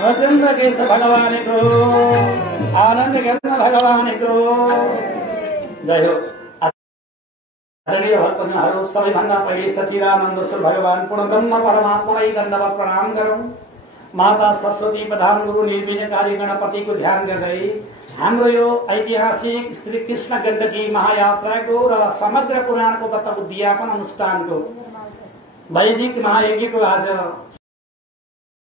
राजेन्द्र केश भगवान को, आनंद गंध भगवान को जय हो। आदरणीय भक्तजनहरू, सबैभन्दा पहिले सचिदानन्द स्वरूप भगवान पूर्ण ब्रह्म परमात्मालाई दण्डवत प्रणाम गरौं। माता सरस्वती प्रधान गुरु निर्विघ्नकारी गणपतिको ध्यान गर्दै हाम्रो यो ऐतिहासिक श्री कृष्ण गण्डकी महायात्राको र समग्र पुराणको तत्त्व उद्यापन अनुष्ठानको वैदिक महायज्ञको आज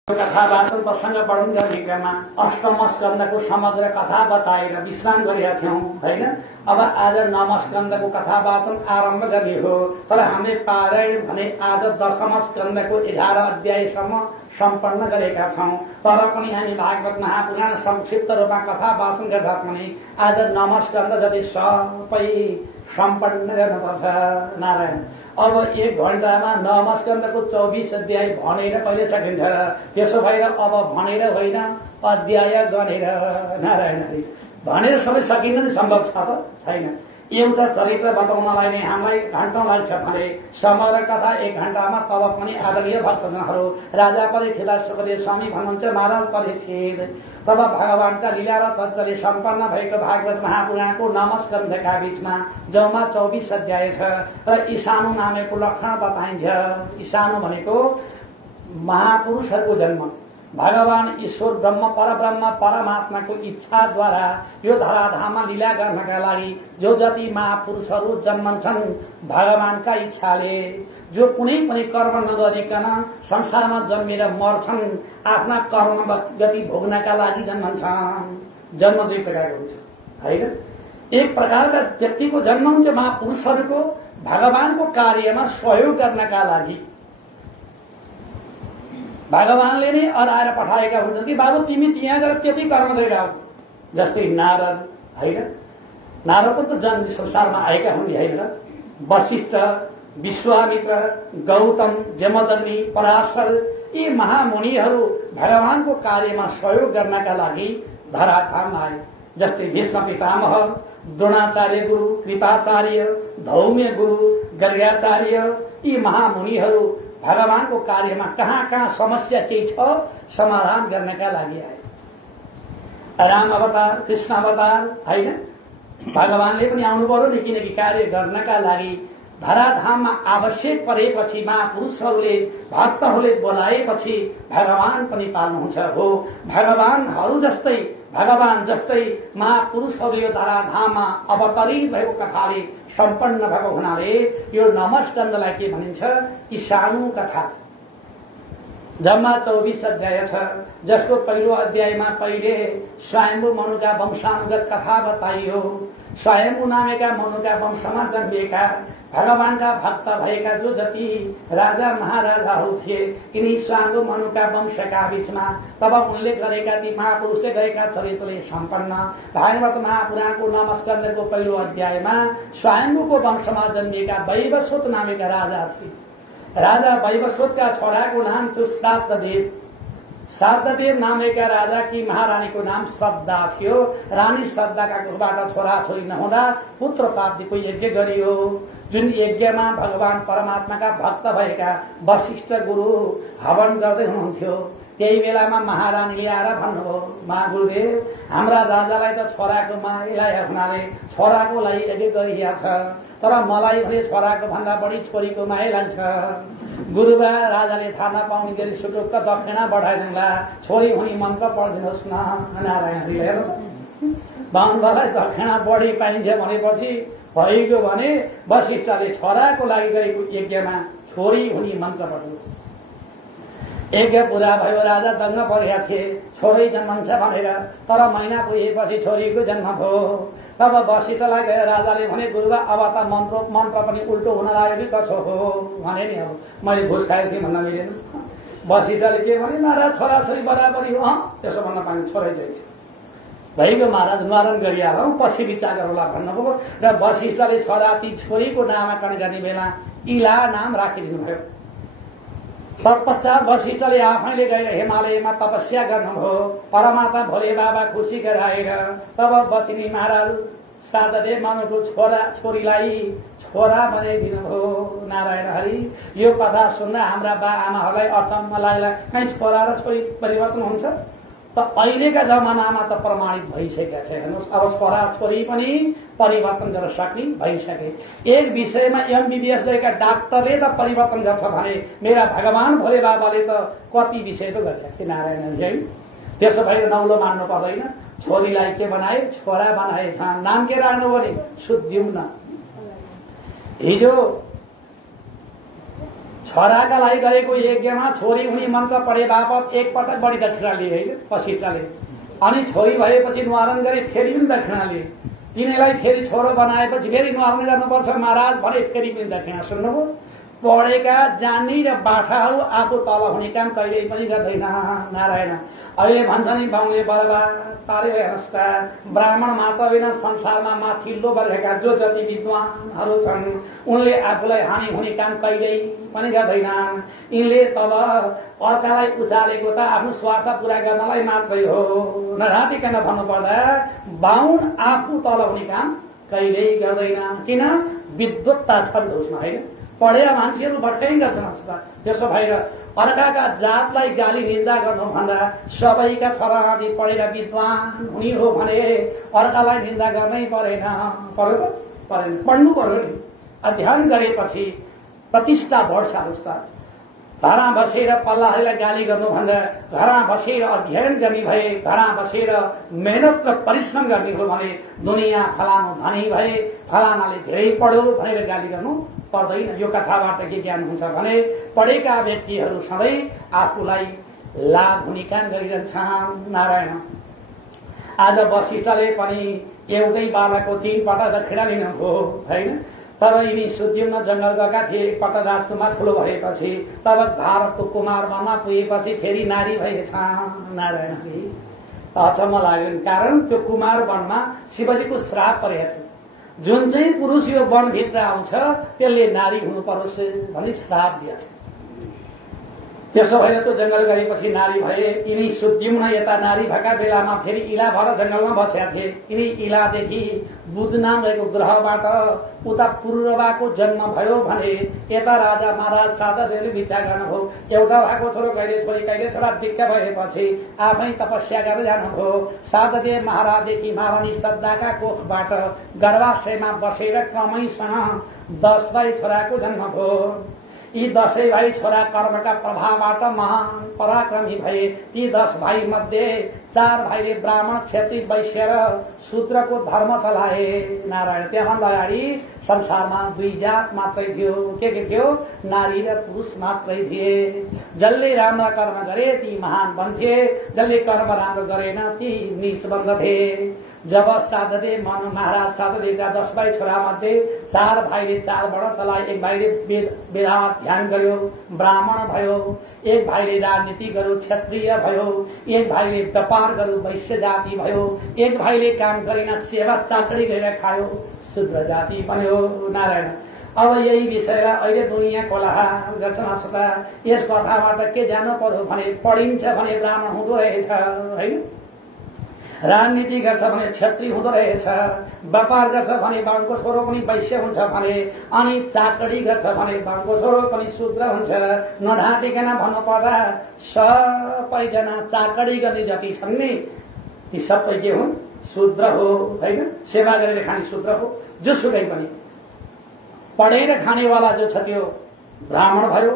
कथा वाचन प्रसंग वर्णन गर्ने क्रममा अष्टम स्कन्धको समग्र कथा बताएर विश्राम गरेका थियौं हैन। अब आज नवम स्कन्धको कथा वाचन आरम्भ गर्ने हो। तर हामीले पारायण भने आज दशम स्कन्धको 11 अध्यायसम्म सम्पन्न गरेका छौं। तर पनि हामी भागवत महापुराण संक्षिप्त रूपमा कथा वाचन गर्दा पनि आज नवम स्कन्ध जति सबै सम्पन्न गर्नुपर्छ। नारायण, अब 1 घण्टामा नवम स्कन्धको 24 अध्याय भनेर कहिले सकिन्छ? त्यसो भएर अब भनेर होइन, अध्याय गनेर। नारायण हरि, भनेर सबै सकिन नि सम्भव छ त छैन। एउटा चरित्र बताउनलाई नै हामीलाई घण्टौं लाग्छ भने समग्र कथा 1 घण्टामा तब पनि आदरणीय भक्तजनहरू, राजा परीक्षितलाई सुखदेव स्वामी भन्नुहुन्छ, महाराज परीक्षित तब भगवानका लीला र चरित्रले सम्पन्न भएको भागवत महापुराणको नवम स्कन्धका बीचमा जम्मा 24 अध्याय छ र ईशानु नामको लक्षण बताइन्छ। ईशानु भनेको महापुरुषहरूको जन्म, भगवान ईश्वर ब्रह्म परब्रह्म परमात्माको इच्छाद्वारा यो धराधाममा लीला गर्नका लागि जो जति महापुरुषहरू जन्मन्छन् भगवानका इच्छाले, जो कुनै पनि कर्म नगरिकन संसारमा जन्मेर मर्छन्, आफ्ना कर्म गति भोग्नका लागि जन्मन्छन्। जन्म 2 प्रकारको हुन्छ हैन। एक प्रकारका व्यक्तिको जन्म हुन्छ महापुरुषहरूको भगवानको कार्यमा सहयोग गर्नका लागि। भगवानले नै अराएर पठाएका हुन्छन् कि बाबु तिमी त्यहाँ गएर त्यति कर्म गरेर आऊ। जस्तै नारद हैन, नारदको त जन्म संसारमा आएका हुन् हैन। वशिष्ठ, विश्वामित्र, गौतम, जमदग्नि, पराशर यी महामुनिहरू भगवानको कार्यमा सहयोग गर्नका लागि धराधाममा आए। जस्तै भीष्म पितामह, द्रोणाचार्य गुरु, कृपाचार्य, धौम्य गुरु, गर्गाचार्य यी महामुनिहरू भगवानको कार्यमा कहाँ कहाँ समस्या केही छ समाधान गर्नका लागि आए। राम अवतार, कृष्ण अवतार हैन, भगवानले पनि आउनु पर्यो नि, किनकि कार्य गर्नका लागि धराधाममा आवश्यक परेपछि महापुरुषहरूले भक्तहरूले बोलाएपछि भगवान पनि पाल्नुहुन्छ हो। भगवान जस्तै महापुरुषहरू यो धराधाममा अवतरित भएको कथाले सम्पन्न भएको हुनाले यो नवम स्कन्धलाई के भनिन्छ? ईशानु कथा। जम्मा 24 अध्याय छ, जसको पहिलो अध्यायमा पहिले स्वयम्भू मनुका वंशानुगत कथा बताइयो। स्वयम्भू नामेका मनुका वंशमा जन्मिएका भगवानका भक्त भएका जो जति राजा महाराजाहरू थिए, यिनी स्वयम्भू मनुका वंशका बीचमा तब उनले गरेका ती महापुरुषले गरेका चरित्रले सम्पन्न भागवत महापुराणको नवम स्कन्धको पहिलो अध्यायमा स्वयम्भूको वंशमा जन्मिएका वैवस्वत नामेका राजा थिए। राजा वैवस्वतका छोराको नाम थियो श्राद्धदेव। श्राद्धदेव नामेका राजाकी महारानीको नाम श्रद्धा थियो। रानी श्रद्धाका घरबाट छोरा छोरी नहुँदा पुत्र प्राप्तिको यज्ञ गरियो। जुन यज्ञमा भगवान परमात्माका भक्त भएका वशिष्ठ गुरु हवन गर्दै हुनुहुन्थ्यो त्यही बेलामा महारानीले आएर भन्नुभयो, मा गुरुदेव हाम्रा राजालाई त छोराको मायालाई हुनाले छोराको लागि यज्ञ गरिएको छ, तर मलाई भने छोराको भन्दा बढी छोरीको माया लाग्छ। गुरुबा राजाले थाहा नपाउने गरी सुटुक्क दक्षिणा बढाइदिउँला, छोरी हुने मन्त्र पढिदिनुहोस् न। नारायणले भन्नुभयो दक्षिणा बढी पाइन्छ भनेपछि भइगयो भने वशिष्ठले छोराको लागि गरेको यज्ञमा छोरी हुने मन्त्र पढ्यो। यज्ञ पूरा भयो, राजा दङ्ग परेका थिए छोरै जन्मन्छ भनेर, तर महिना पुगेपछि छोरीको जन्म भयो। तब वशिष्ठलाई गएर राजाले भने गुरुबा अब त मन्त्र पनि उल्टो हुन लाग्यो कि कसो हो भने नि, अब मैले घुस खाएको थिएँ भन्न मिलेन। वशिष्ठले के भने महाराज छोराछोरी बराबरी हो, त्यसो भन्न पाइन्छ, छोरै चाहिँ भइगयो महाराज निवारण गरिहालौँ पछि विचार गरौँला भन्नुभयो। र वशिष्ठले छोरा ती छोरीको नामाकरण गर्ने बेला इला नाम राखिदिनु भयो। तत्पश्चात वशिष्ठले आफैले गएर हिमालयमा तपस्या गर्नुभयो। परमात्मा भोले बाबा खुसी गराएर तब बचिनी महाराज शारदादेव मनुको छोरा छोरीलाई छोरा बनाइदिनुभयो। नारायण हरि। यो कथा सुन्दा हाम्रा बा आमाहरूलाई अचम्म लाग्ला, कहीँ छोरा र छोरी परिवर्तन हुन्छ त अहिलेका जमानामा त प्रमाणित भइसकेका छ। हेर्नुहोस् अब छोरा छोरी पनि परिवर्तन गर्न सक्ने भइसके। एक विषयमा एमबीबीएस गरेका डाक्टरले त परिवर्तन गर्छ भने मेरा भगवान भोले बाबाले त कति विषय त गरेका थिए। नारायण है। त्यसो भएर नौलो मान्नु पर्दैन। छोरीलाई के बनाए? छोरा बनाएछ। नाम के राख्नु भने सुद्युम्न। हिजो छोराका लागि गरेको यज्ञमा छोरी हुने मन्त्र पढे बापत एकपटक बढी दक्षिणा लिए वशिष्ठले। अनि छोरी भएपछि निवारण गरे, फेरि पनि दक्षिणा लिए। तिनीलाई फेरि छोरो बनाएपछि फेरि निवारण गर्नुपर्छ महाराज भने फेरि पनि दक्षिणा। सुन्नुभयो? पढेका जान्ने र बाठाहरू आफू तल हुने काम कहिल्यै पनि गर्दैन। नारायण। अहिले भन्छ नि बाउले बलबा तारे हेर्नुहोस् ब्राह्मण मात्र होइन संसारमा माथिल्लो वर्गका जो जति विद्वानहरू छन् उनले आफूलाई हानि हुने काम कहिल्यै पनि गर्दैनन्। यिनले तब अर्कालाई उचालेको त आफ्नो स्वार्थ पूरा गर्नलाई मात्रै हो। नराटिकन भन्नुपर्दा बाहुन आफू तल हुने काम कहिल्यै गर्दैन। किन? विद्वत्ता छन् उसमा, होइन? पढेर मान्छेहरू भट्टै गर्छन्। त्यसो भएर अर्काका जातलाई गाली निन्दा गर्नुभन्दा सबैका छोराहरू पढेर विद्वान हुने हो भने अर्कालाई निन्दा गर्नै परेन। पढ्नु पर्यो नि। अध्ययन गरेपछि प्रतिष्ठा बढ्छ। जस्ता घरमा बसेर पल्लाहरूलाई गाली गर्नुभन्दा घरमा बसेर अध्ययन गर्ने भए, घरमा बसेर मेहनत र परिश्रम गर्ने हो भने दुनियाँ फलानु धनी भए, फलानाले धेरै पढ्यो भनेर गाली गर्नु पर्दैन। यो कथाबाट के ज्ञान हुन्छ भने पढेका व्यक्तिहरू सधैँ आफूलाई लाभ हुने काम गरिरहन्छन्। नारायण। आज वशिष्ठले पनि एउटै बालकको 3 पटक दक्षिणा लिनुभयो, होइन? तब यिनी सुद्युम्न जंगल गएका थिए। एकपटक राजकुमार ठुलो भएपछि तब भारतको कुमार वनमा पुगेपछि फेरि नारी भएछन्। नारायण। अचम्म लाग्यो। कारण त्यो कुमार वनमा शिवजीको श्राप परेको थियो। जुन चाहिँ पुरुष यो वनभित्र आउँछ त्यसले नारी हुनु परोस् भन्ने श्राप दिएको थियो। त्यसो भएर त्यो जंगल गएपछि नारी भए। यिनी सुद्युम्न यता नारी भएका बेलामा फेरि इला भएर जंगलमा बसेका थिए। यिनी इलादेखि बुध नाम रहेको ग्रहबाट उता पूर्वको जन्म भयो भने यता राजा महाराज शारदादेवले विचार गर्नुभयो एउटा भएको छोरो कहिले छोरी कहिले छोरा दिक्क भएपछि आफै तपस्या गरेर जानुभयो। शारदादेव महाराजदेखि महारानी सद्दाका कोखबाट गर्भाशयमा बसेर क्रमैसँग 10 भाइ छोराको जन्म भयो। यी 10 भाइ छोरा कर्मका प्रभावबाट महान पराक्रमी भए। ती 10 भाइ मध्ये 4 भाइले ब्राह्मण क्षत्रिय वैश्य र शूद्रको धर्म चलाए। नारायण। त्यहाँभन्दा अगाडि संसारमा 2 जात मात्रै थियो। के थियो? नारी र पुरुष मात्रै थिए। जसले राम्रा कर्म गरे ती महान बन्थे, जसले कर्म राम्रो गरेन ती नीच बन्दथे। जब शारदादेव महाराज शारदादेवका 10 भाइ छोरा मध्ये 4 भाइले 4 वर्ण चलाए। एक भाइले वेद ध्यान गर्यो, ब्राह्मण भयो। एक भाइले राजनीति गर्यो, क्षत्रिय भयो। एक भाइले व्यापार गर्यो, वैश्य जाति भयो। एक भाइले काम गरेन, सेवा चाकरी गरेर खायो, शूद्र जाति बन्यो। नारायण। अब यही विषयलाई अहिले दुनियाँ कोलाहल गर्छन् छोटा। यस कथाबाट के जान्नु पर्यो भने पढिन्छ भने ब्राह्मण हुँदो रहेछ, होइन? राजनीति गर्छ भने क्षेत्री हुँदो रहेछ, व्यापार गर्छ भने बाहुनको छोरो पनि वैश्य हुन्छ भने, अनि चाकडी गर्छ भने बाहुनको छोरो पनि शूद्र हुन्छ। नढाँटिकन भन्नुपर्दा सबैजना चाकडी गर्ने जति छन् नि ती सबै के हुन्? शूद्र हो, होइन? सेवा गरेर खाने शूद्र हो। जोसुकै पनि पढेर खानेवाला जो छ त्यो ब्राह्मण भयो,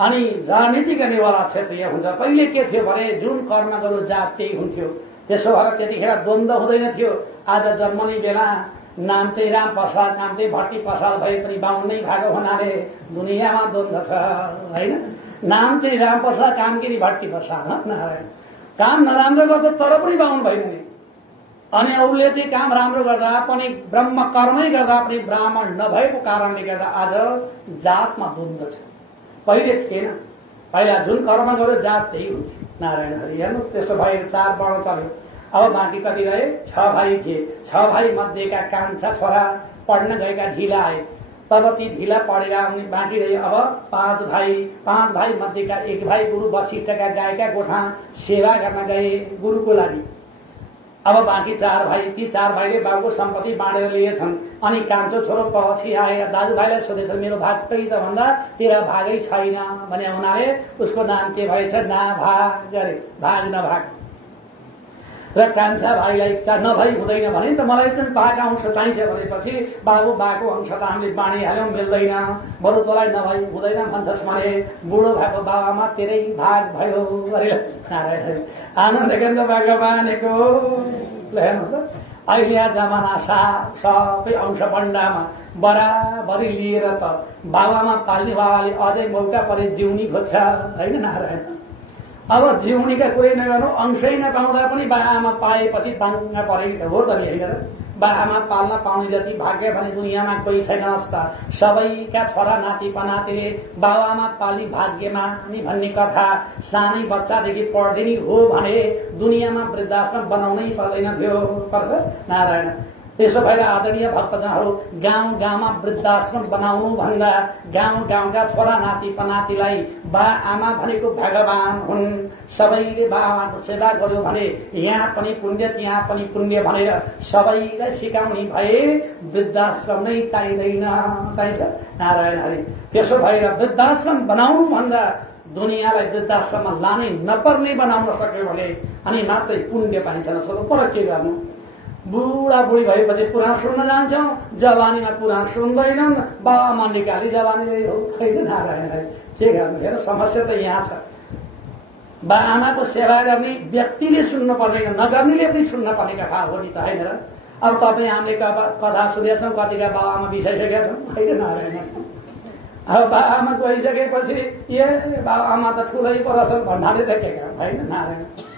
अनि राजनीति गर्नेवाला क्षेत्रीय हुन्छ। पहिले के थियो भने जुन कर्म गरो जात त्यही हुन्थ्यो। त्यसो भएर त्यतिखेर द्वन्द्व हुँदैन थियो। आज जन्मने बेला नाम चाहिँ राम प्रसाद, काम चाहिँ भट्टी प्रसाद भए पनि बाहुन नै भएको हुनाले दुनियाँमा द्वन्द्व छ, होइन? नाम चाहिँ राम प्रसाद, कामगिरी भट्टी प्रसाद, नारायण। काम नराम्रो गर्छ तर पनि बाहुन भइदिने, अनि उसले चाहिँ काम राम्रो गर्दा पनि ब्रह्म कर्मै गर्दा पनि ब्राह्मण नभएको कारणले गर्दा आज जातमा द्वन्द्व छ। पहिले थिएन। पहिला जुन कर्म गर्यो जात त्यही हुन्थ्यो। नारायण हरि। हेर्नुहोस्, त्यसो भए 4 वर्ण चल्यो। अब बाँकी कति रहे? 6 भाइ थिए। 6 भाइ मध्येका कान्छा छोरा पढ्न गएका ढिला आए। तब ती ढिला पढेर उनी बाँकी रहे। अब 5 भाइ। 5 भाइ मध्येका 1 भाइ गुरु वशिष्ठका गायका गोठा सेवा गर्न गए गुरुको लागि। अब बाँकी 4 भाइ। ती 4 भाइले बाबुको सम्पत्ति बाँडेर लिएछन्। अनि कान्छो छोरो पछि आएर दाजुभाइलाई सोधेछ, मेरो भाग कही त भन्दा तेरा भागै छैन भने हुनाले उसको नाम के भएछ? नाभाग गरे, भाग नभाग। र कान्छा भाइलाई इच्छा नभई हुँदैन भने त मलाई त बाको अंश चाहिन्छ भनेपछि बाबु बाको अंश त हामीले बाँडिहाल्यौं, मिल्दैन, बरु तँलाई नभई हुँदैन भन्छस् भने बुढो भएको बाबामा तेरै भाग भयो अरे नारायण। आनन्द केन्द्र भगवानको हेर्नुहोस् त, अहिले जमाना सबै अंश बण्डामा बराबरी लिएर त बाबामा पाल्ने बाबाले अझै मौका परे जिउनी खोज्छ, होइन नारायण। अब जिउनीका कुरै नगर्नु, अंशै नपाउँदा पनि बाआमा पाएपछि दाङ्ग परेको हो त होइन र? बाआमा पाल्न पाउने जति भाग्य भने दुनियाँमा कोही छैनस् त। सबैका छोरा नाति पनातिले बाबामा पाली भाग्यमा नि भन्ने कथा सानै बच्चादेखि पढ्दिनी हो भने दुनियाँमा वृद्धाश्रम बनाउनै पर्दैन थियो। पर्छ नारायण। त्यसो भएर आदरणीय भक्तजनहरू, गाउँ गाउँमा वृद्धाश्रम बनाउनु भन्दा गाउँ गाउँका छोरा नाति पनातिलाई बा आमा भनेको भगवान हुन्। सबैले बा आमाको सेवा गर्यो भने यहाँ पनि पुण्य त्यहाँ पनि पुण्य भनेर सबैलाई सिकाउने भए वृद्धाश्रम नै चाहिँदैन, चाहिन्छ नारायण हरि। त्यसो भएर वृद्धाश्रम बनाउनु भन्दा दुनियाँलाई वृद्धाश्रममा लानै नपर्ने बनाउन सक्यो भने अनि मात्रै पुण्य पाइन्छ। नसक्यो पर के गर्नु? बुढा बुढी भएपछि पुराण सुन्न जान्छौं, जवानीमा पुराण सुन्दैनन्, बाबामा निकाली जवानी हो, होइन नारायण। के गर्नु? हेर समस्या त यहाँ छ। बा आमाको सेवा गर्ने व्यक्तिले सुन्नु पर्दैन, नगर्नेले पनि सुन्न पर्ने कथा हो नि त, होइन र? अब तपाईँ हामीले कथा सुनेका छौँ, कतिका बाबा आमा बिसाइसकेका छौँ, होइन नारायण। अब बा आमा गइसकेपछि ए बाबा आमा त ठुलै पर्छन् भन्नाले देखेका, होइन नारायण।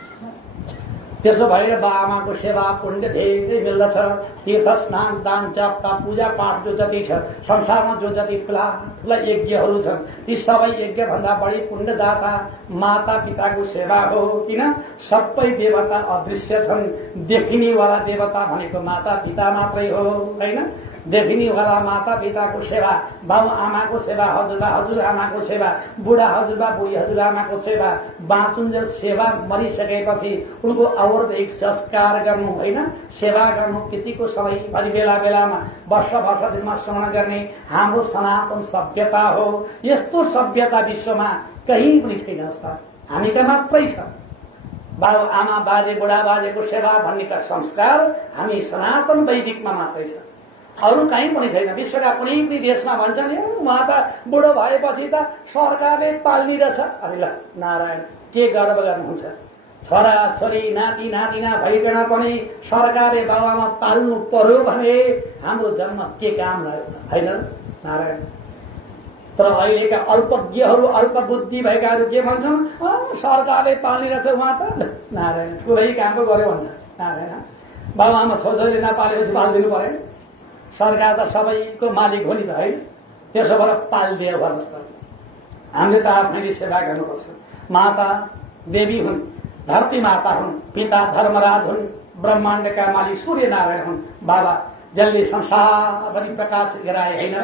त्यसो भएर बाआमाको सेवा पुण्य धेरै मिल्दछ। तीर्थ स्नान दान जप तप पूजा पाठ जो जति छ संसारमा, जो जति ठुला ठुला यज्ञहरू छन्, ती सबै यज्ञ भन्दा बढी पुण्यदाता माता पिताको सेवा हो। किन? सबै देवता अदृश्य छन्, देखिनेवाला देवता भनेको माता पिता मात्रै हो, होइन? देखिनेवाला माता पिताको सेवा, बाबु आमाको सेवा, हजुरबा हजुरआमाको सेवा, बुढा हजुरबा बुढी हजुरआमाको सेवा, बाँचुन्जेल सेवा मरिसकेपछि उनको औरदैहिक संस्कार गर्नु, होइन? सेवा गर्नु, त्यतिको समयभरि बेला बेलामा वर्ष वर्ष दिनमा स्मरण गर्ने हाम्रो सनातन सभ्यता हो। यस्तो सभ्यता विश्वमा कहीँ पनि छैन जस्ता हामीका मात्रै छ। बाबु आमा बाजे बुढा बाजेको सेवा भन्ने संस्कार हामी सनातन वैदिकमा मात्रै छ, अरू कहीँ पनि छैन। विश्वका कुनै पनि देशमा भन्छन् उहाँ त बुढो भएपछि त सरकारले पाल्ने रहेछ। अरे ल नारायण, के गर्व गर्नुहुन्छ? छोरा छोरी नाति नातिना भइकन पनि सरकारले बाबामा पाल्नु पर्यो भने हाम्रो जन्म के काम लाग्यो, होइन नारायण? तर अहिलेका अल्पज्ञहरू अल्पबुद्धि भएकाहरू के भन्छन्? सरकारले पाल्ने रहेछ उहाँ त नारायण, ठुलै काम पो गर्यो भन्छ नारायण। बाबामा छोरछोरीले नपालेपछि पालिदिनु पर्यो। सरकार त सबैको मालिक हो नि त, होइन? त्यसो भएर पालिदियो भन्नुहोस् त। हामीले त आफैले सेवा गर्नुपर्छ। माता देवी हुन्, धरती माता हुन्, पिता धर्मराज हुन्, ब्रह्माण्डका मालिक सूर्य नारायण हुन्, बाबा जसले संसारभरि प्रकाश गराए, होइन?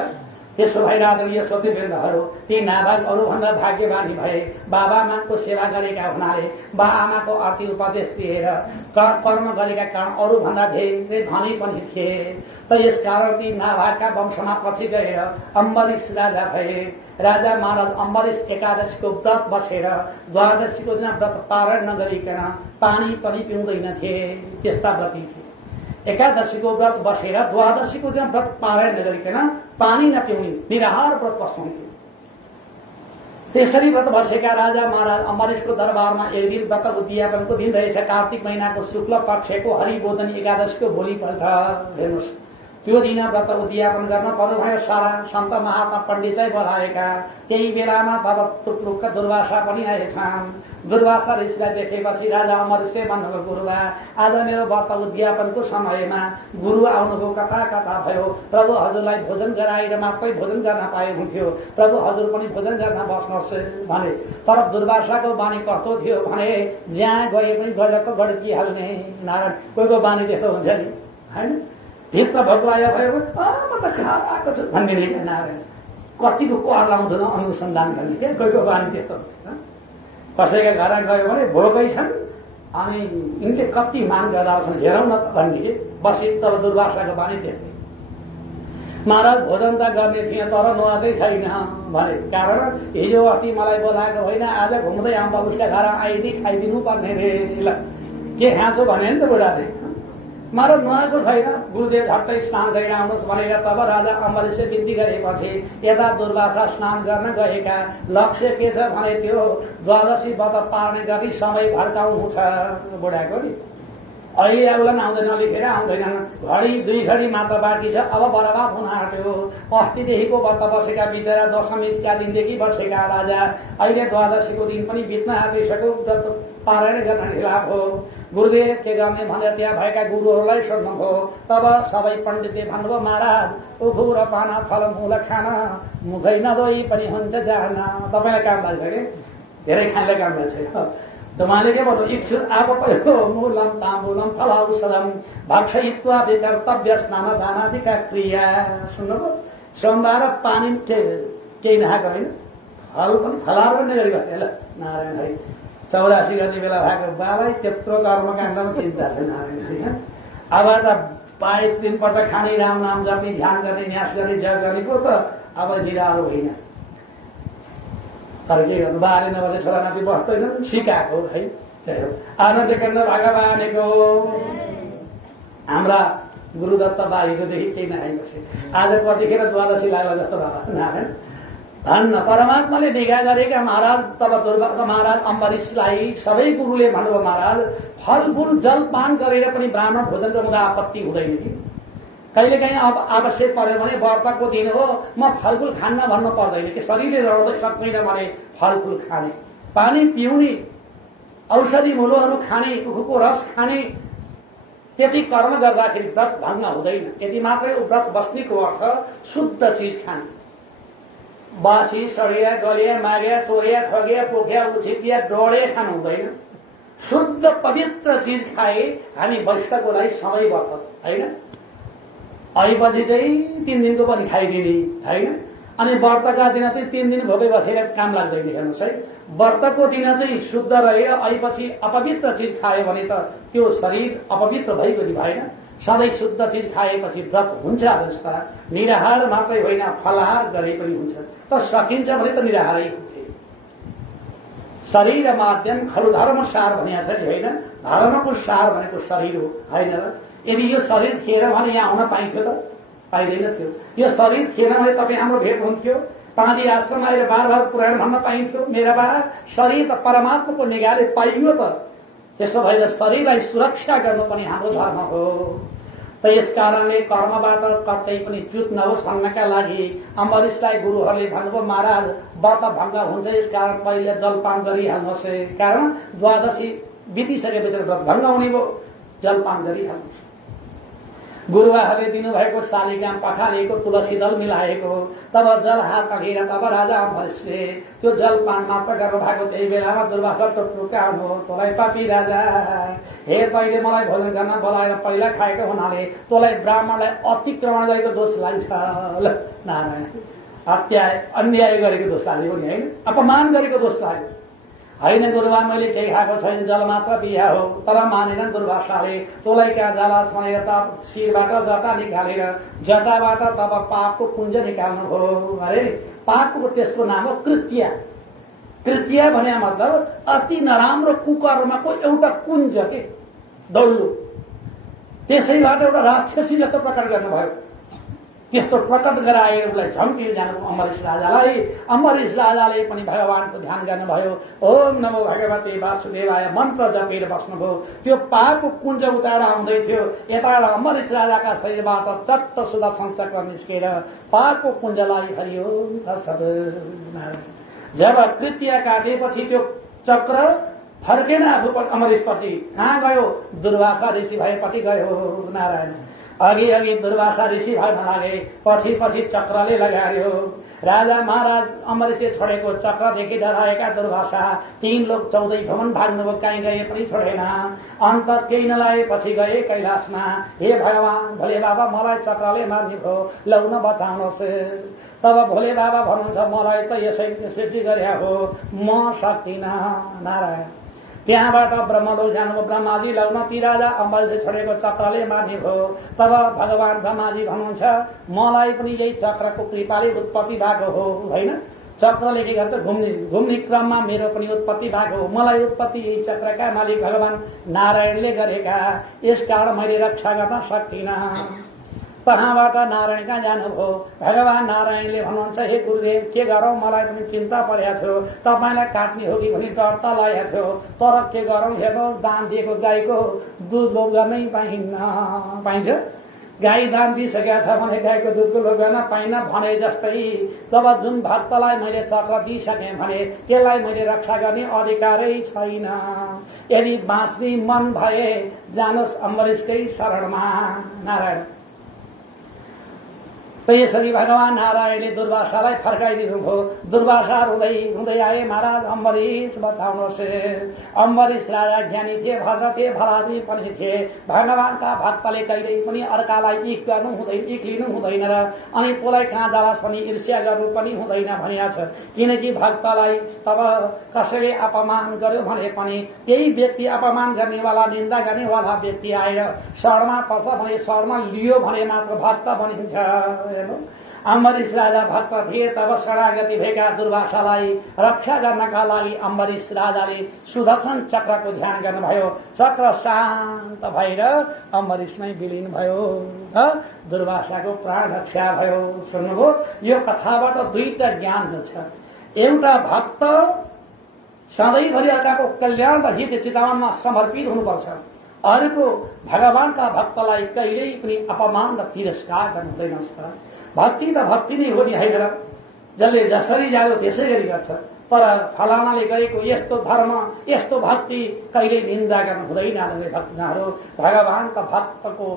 त्यसो भएर आदरणीय श्रोतृवृन्दहरू ती नाभाग अरूभन्दा भाग्यवानी भए बाबाआमाको सेवा गरेका हुनाले बाआमाको अति उपदेश दिएर कर्म गरेका कारण अरूभन्दा धेरै धनी पनि थिए। त यसकारण ती नाभागका वंशमा पछि गएर अम्बरीश राजा भए। राजा महाराज अम्बरीश एकादशीको व्रत बसेर द्वादशीको दिन व्रत पारण नगरिकन पानी पनि पिउँदैनथे, त्यस्ता व्रती थिए। एकादशीको व्रत बसेर द्वादशीको दिन व्रत पारण नगरिकन पानी नपिउने निराहार व्रत बस्नुहुन्थ्यो। त्यसरी व्रत बसेका राजा महाराज अम्बरीशको दरबारमा एक दिन व्रत उद्यापनको दिन रहेछ। कार्तिक महिनाको शुक्ल पक्षको हरिबोधन एकादशीको भोलिपल्ट हेर्नुहोस्, त्यो दिन व्रत उद्यापन गर्न पर्यो भनेर सारा सन्त महात्मा पण्डितै बोलाएका। त्यही बेलामा तब टुक्रुक्क दुर्वासा पनि आएछन्। दुर्वासा ऋषिलाई देखेपछि राजा अम्बरीशले भन्नुभयो, गुरुबा आज मेरो व्रत उद्यापनको समयमा गुरु आउनुभयो, कता कता भयो, प्रभु हजुरलाई भोजन गराएर मात्रै भोजन गर्न पाए हुन्थ्यो, प्रभु हजुर पनि भोजन गर्न बस्नुहोस् भने। तर दुर्वासाको बानी कस्तो थियो भने जहाँ गए पनि गजब गड्किहाल्ने। नारायण कोहीको बानी त्यस्तो हुन्छ नि, होइन? भित्र भोकलायो भयो म त खाएको छु भनिदिने क्या। नारायण कतिको कर लाउँछ न अनुसन्धान गर्ने क्या, कोहीको बानी त्यस्तो हुन्छ। कसैका घर गयो भने भोकै छन् अनि यिनले कति मान गर्दा छन् हेरौँ न त भन्ने के बसी। तर दुर्वासाको बानी त्यस्तै। महाराज भोजन त गर्ने थिएँ तर नुहाएकै छैन भने। कारण हिजो अति मलाई बोलाएको होइन, आज घुम्दै आउँदा उसका घर आइदिई खाइदिनु पर्ने रे। ल के खाँचो भने नि त बुढाले। महाराज नुहाएको छैन। गुरुदेव झट्टै स्नान गरेर आउनुहोस् भनेर तब राजा अम्बरीशले बिन्ती गरेपछि यता दुर्वासा स्नान गर्न गएका। लक्ष्य के छ भने त्यो द्वादशी व्रत पार्ने गरी समय भड्काउनु छ बुढाको नि। अहिले उसलाई आउँदैन, लेखेर आउँदैनन्, घडी 2 घडी मात्र बाँकी छ, अब बर्बाद हुन आँट्यो। अस्तिदेखिको व्रत बसेका बिचरा दशमीका दिनदेखि बसेका राजा अहिले द्वादशीको दिन पनि बित्न आँटिसक्यो, व्रत पारायण गर्न खिलाफ हो। गुरुदेव के गर्ने भनेर त्यहाँ भएका गुरुहरूलाई सोध्नुभयो। तब सबै पण्डितले भन्नुभयो, महाराज उखु र पाना फलमूल खान मुखै नदोई पनि हुन्छ जान। तपाईँलाई काम लाग्छ कि धेरै खानलाई काम लाग्छ। उहाँले के भन्नु, इच्छु आपपयो मूलम ताम्बूलम फलौषधम भक्षयित्वा विकर्तव्य स्नान दानादिका क्रिया। सुन्नुभयो, सोमबार पानी केही नखाएको होइन, फल पनि फलार पनि गरिबस्ने। ल नारायण हरि 84 गर्ने बेला भएको बालाई त्यत्रो कर्मकाण्डमा चिन्ता छ नारायण हरि। अब त 22 दिनपल्ट खाने, राम नाम जप्ने, ध्यान गर्ने, न्यास गर्ने, जप गरेको त अब निरालो होइन। तर के गर्नु, बाले नबसे छोरा नाति बस्दैन, सिकाएको है। त्यही हो। आनन्द केन्द्र भगवानको हाम्रा गुरुदत्त बारीकोदेखि केही नखाइबसे आज कतिखेर द्वादशी लाग्यो जस्तो बाबा नारायण धन्न। परमात्माले निगा गरेका महाराज तब दुर्गा महाराज अम्बरीशलाई सबै गुरुले भन्नुभयो, महाराज फलफूल जलपान गरेर पनि ब्राह्मण भोजन गर्दा आपत्ति हुँदैन कि। कहिलेकाहीँ अब आवश्यक पर्यो भने व्रतको दिन हो म फलफूल खान्न भन्नु पर्दैन कि। शरीरले रहँदै सक्दैन भने फलफूल खाने, पानी पिउने, औषधि मूलहरू खाने, उखुको रस खाने, त्यति कर्म गर्दाखेरि व्रत भङ्ग हुँदैन। यति मात्रै व्रत बस्नेको अर्थ शुद्ध चिज खाने। बासी सडिया गलिया माग्या चोरिया ठगिया पोख्या उछिटिया डोडे खानु हुँदैन। शुद्ध पवित्र चिज खाए हामी वैष्णवको लागि सधैँ व्रत होइन। आएपछि चाहिँ 3 दिनको पनि खाइदिने होइन। अनि व्रतका दिन चाहिँ 3 दिन भोकै बसेर काम लाग्दैन। हेर्नुहोस् है, व्रतको दिन चाहिँ शुद्ध रहेर आएपछि अपवित्र चिज खायो भने त त्यो शरीर अपवित्र भइगयो नि भएन। सधैँ शुद्ध चिज खाएपछि व्रत हुन्छ। अवस्था निराहार मात्रै होइन, फलाहार गरे पनि हुन्छ। त सकिन्छ भने त निराहारै शरीर माध्यम खलु धर्म सार भनिएको छ नि होइन। धर्मको सार भनेको शरीर हो होइन र। यदि यो शरीर थिएन भने यहाँ आउन पाइन्थ्यो त? पाइँदैन थियो। यो शरीर थिएन भने तपाईँ हाम्रो भेट हुन्थ्यो। पाँदी आश्रम आएर बार पुराण भन्न पाइन्थ्यो। मेरा बा शरीर त परमात्माको निगाहले पाइयो त। त्यसो भएर शरीरलाई सुरक्षा गर्नु पनि हाम्रो धर्म हो। त यस कारणले कर्मबाट कतै पनि च्युत नहोस् भन्नका लागि अम्बरीशलाई गुरुहरूले भन्नुभयो, महाराज व्रत भङ्ग हुन्छ, यस कारण पहिले जलपान गरिहाल्नुहोस्। कारण द्वादशी बितिसकेपछि व्रत भङ्ग हुने भयो, जलपान गरिहाल्नुहोस्। गुरुवाहरूले दिनुभएको शालिग्राम पखालेको तुलसी दल मिलाएको तब जल हात अघिर तब राजा अम्बरीशले त्यो जलपान मात्र गर्नु भएको। त्यही बेलामा दुर्वासा टुक्टुका आउनु, तँलाई पापी राजा, हे पहिले मलाई भोजन गर्न बोलाएर पहिला खाएको हुनाले तँलाई ब्राह्मणलाई अतिक्रमण गरेको दोष लाग्छ। नारायण हत्या अन्याय गरेको दोष लाग्यो नि होइन, अपमान गरेको दोष लाग्यो होइन। दुर्वा मैले केही खाएको छैन, जल मात्र पिया हो, तर मानेन दुर्वासाले। तँलाई कहाँ जालास भनेर त शिरबाट जटा निकालेर जटाबाट तब पापको कुञ्ज निकाल्नु हो अरे। पापको त्यसको नाम हो कृत्य। कृत्य भने मतलब अति नराम्रो कुकर्मको एउटा कुञ्ज के डल्लो, त्यसैबाट एउटा राक्षसीले त प्रकट गर्नुभयो। त्यस्तो प्रकट गराएर उसलाई झम्कियो जानु अम्बरीश राजालाई। अम्बरीश राजाले पनि भगवानको ध्यान गर्नुभयो। ओम नमो भगवते वासुदेवाय मन्त्र जपेर बस्नुभयो। त्यो पापको कुञ्ज उताएर आउँदै थियो, यताबाट अम्बरीश राजाका शरीरबाट चट्ट सुदर्शन चक्र निस्केर पापको कुञ्जलाई हरिओम तत्सत्। जब कृत्य काटेपछि त्यो चक्र फर्केन आफू अम्बरीशपट्टि, कहाँ गयो? दुर्वासा ऋषि भएपट्टि गयो। नारायण अघि अघि दुर्वासा ऋषि भएन लागे, पछि पछि चक्रले लगायो। राजा महाराज अम्बरीशले छोडेको चक्रदेखि डराएका दुर्वासा 3 लोक 14 भ्रमण भाग्नुभयो, कहीँ गए पनि छोडेन। अन्त केही नलागेपछि गए कैलाशमा। हे भगवान भोले बाबा मलाई चक्रले मार्ने भयो, लौन बचाउनुहोस्। तब भोले बाबा भन्नुहुन्छ मलाई त यसै सृष्टि गरे हो, म सक्दिनँ। नारायण त्यहाँबाट ब्रह्मलोक जानुभयो। ब्रह्माजी लौन ती राजा अम्बरीशले छोडेको चक्रले मार्ने भयो। तब भगवान ब्रह्माजी भन्नुहुन्छ मलाई पनि यही चक्रको कृपाले उत्पत्ति भएको हो होइन। चक्रले के गर्छ? घुम्ने क्रममा मेरो पनि उत्पत्ति भएको हो। मलाई उत्पत्ति यही चक्रका मालिक भगवान नारायणले गरेका, यसकारण मैले रक्षा गर्न सक्दिनँ। तहाँबाट नारायण कहाँ जानुभयो? भगवान नारायणले भन्नुहुन्छ हे गुरुदेव के गरौं, मलाई पनि चिन्ता परेको थियो, तपाईलाई काट्ने हो कि भनी डर त लागेको थियो, तर के गरौं, हेर्नु दान दिएको गाईको दुध लोभ गर्नै पाइन्छ। गाई दान दिइसकेका छ भने गाईको दुधको लोभ गर्न पाइन भने जस्तै जब जुन भक्तलाई मैले चक्र दिइसकेँ भने त्यसलाई मैले रक्षा गर्ने अधिकारै छैन। यदि बाँच्ने मन भए जानुहोस् अम्बरीशकै शरणमा। नारायण त यसरी भगवान नारायणले दुर्वासालाई फर्काइदिनुभयो। दुर्वासा रुँदै रुँदै आए, महाराज अम्बरीश बचाउनुहोस्। अम्बरीश राजा ज्ञानी थिए, भद्र थिए, भलादी पनि थिए। भगवानका भक्तले कहिल्यै पनि अर्कालाई इख गर्नु हुँदैन, इख लिनु हुँदैन र अनि तँलाई कहाँ जालास् भनी ईर्ष्या गर्नु पनि हुँदैन भनिएको छ। किनकि भक्तलाई तब कसैले अपमान गर्यो भने पनि त्यही व्यक्ति अपमान गर्नेवाला निन्दा गर्नेवाला व्यक्ति आएर शरणमा पर्छ भने शरणमा लियो भने मात्र भक्त बनिन्छ। अम्बरीश राजा भक्त थिए। तब शरणागति भएका दुर्वासालाई रक्षा गर्नका लागि अम्बरीश राजाले सुदर्शन चक्रको ध्यान गर्नुभयो। चक्र शान्त भएर अम्बरीशमै विलीन भयो, दुर्वासाको प्राण रक्षा भयो। सुन्नुभयो, यो कथाबाट 2टा ज्ञान हुन्छ। एउटा भक्त सधैँभरि अर्काको कल्याण र हित चितवनमा समर्पित हुनुपर्छ। अर्को भगवानका भक्तलाई कहिल्यै पनि अपमान र तिरस्कार गर्नु हुँदैन। भक्ति त भक्ति नै हो नि होइन, जसले जसरी जायो त्यसै गरी गर्छ। तर फलानाले गरेको यस्तो धर्म यस्तो भक्ति कहिल्यै निन्दा गर्नु हुँदैन। भक्तहरू भगवानका भक्तको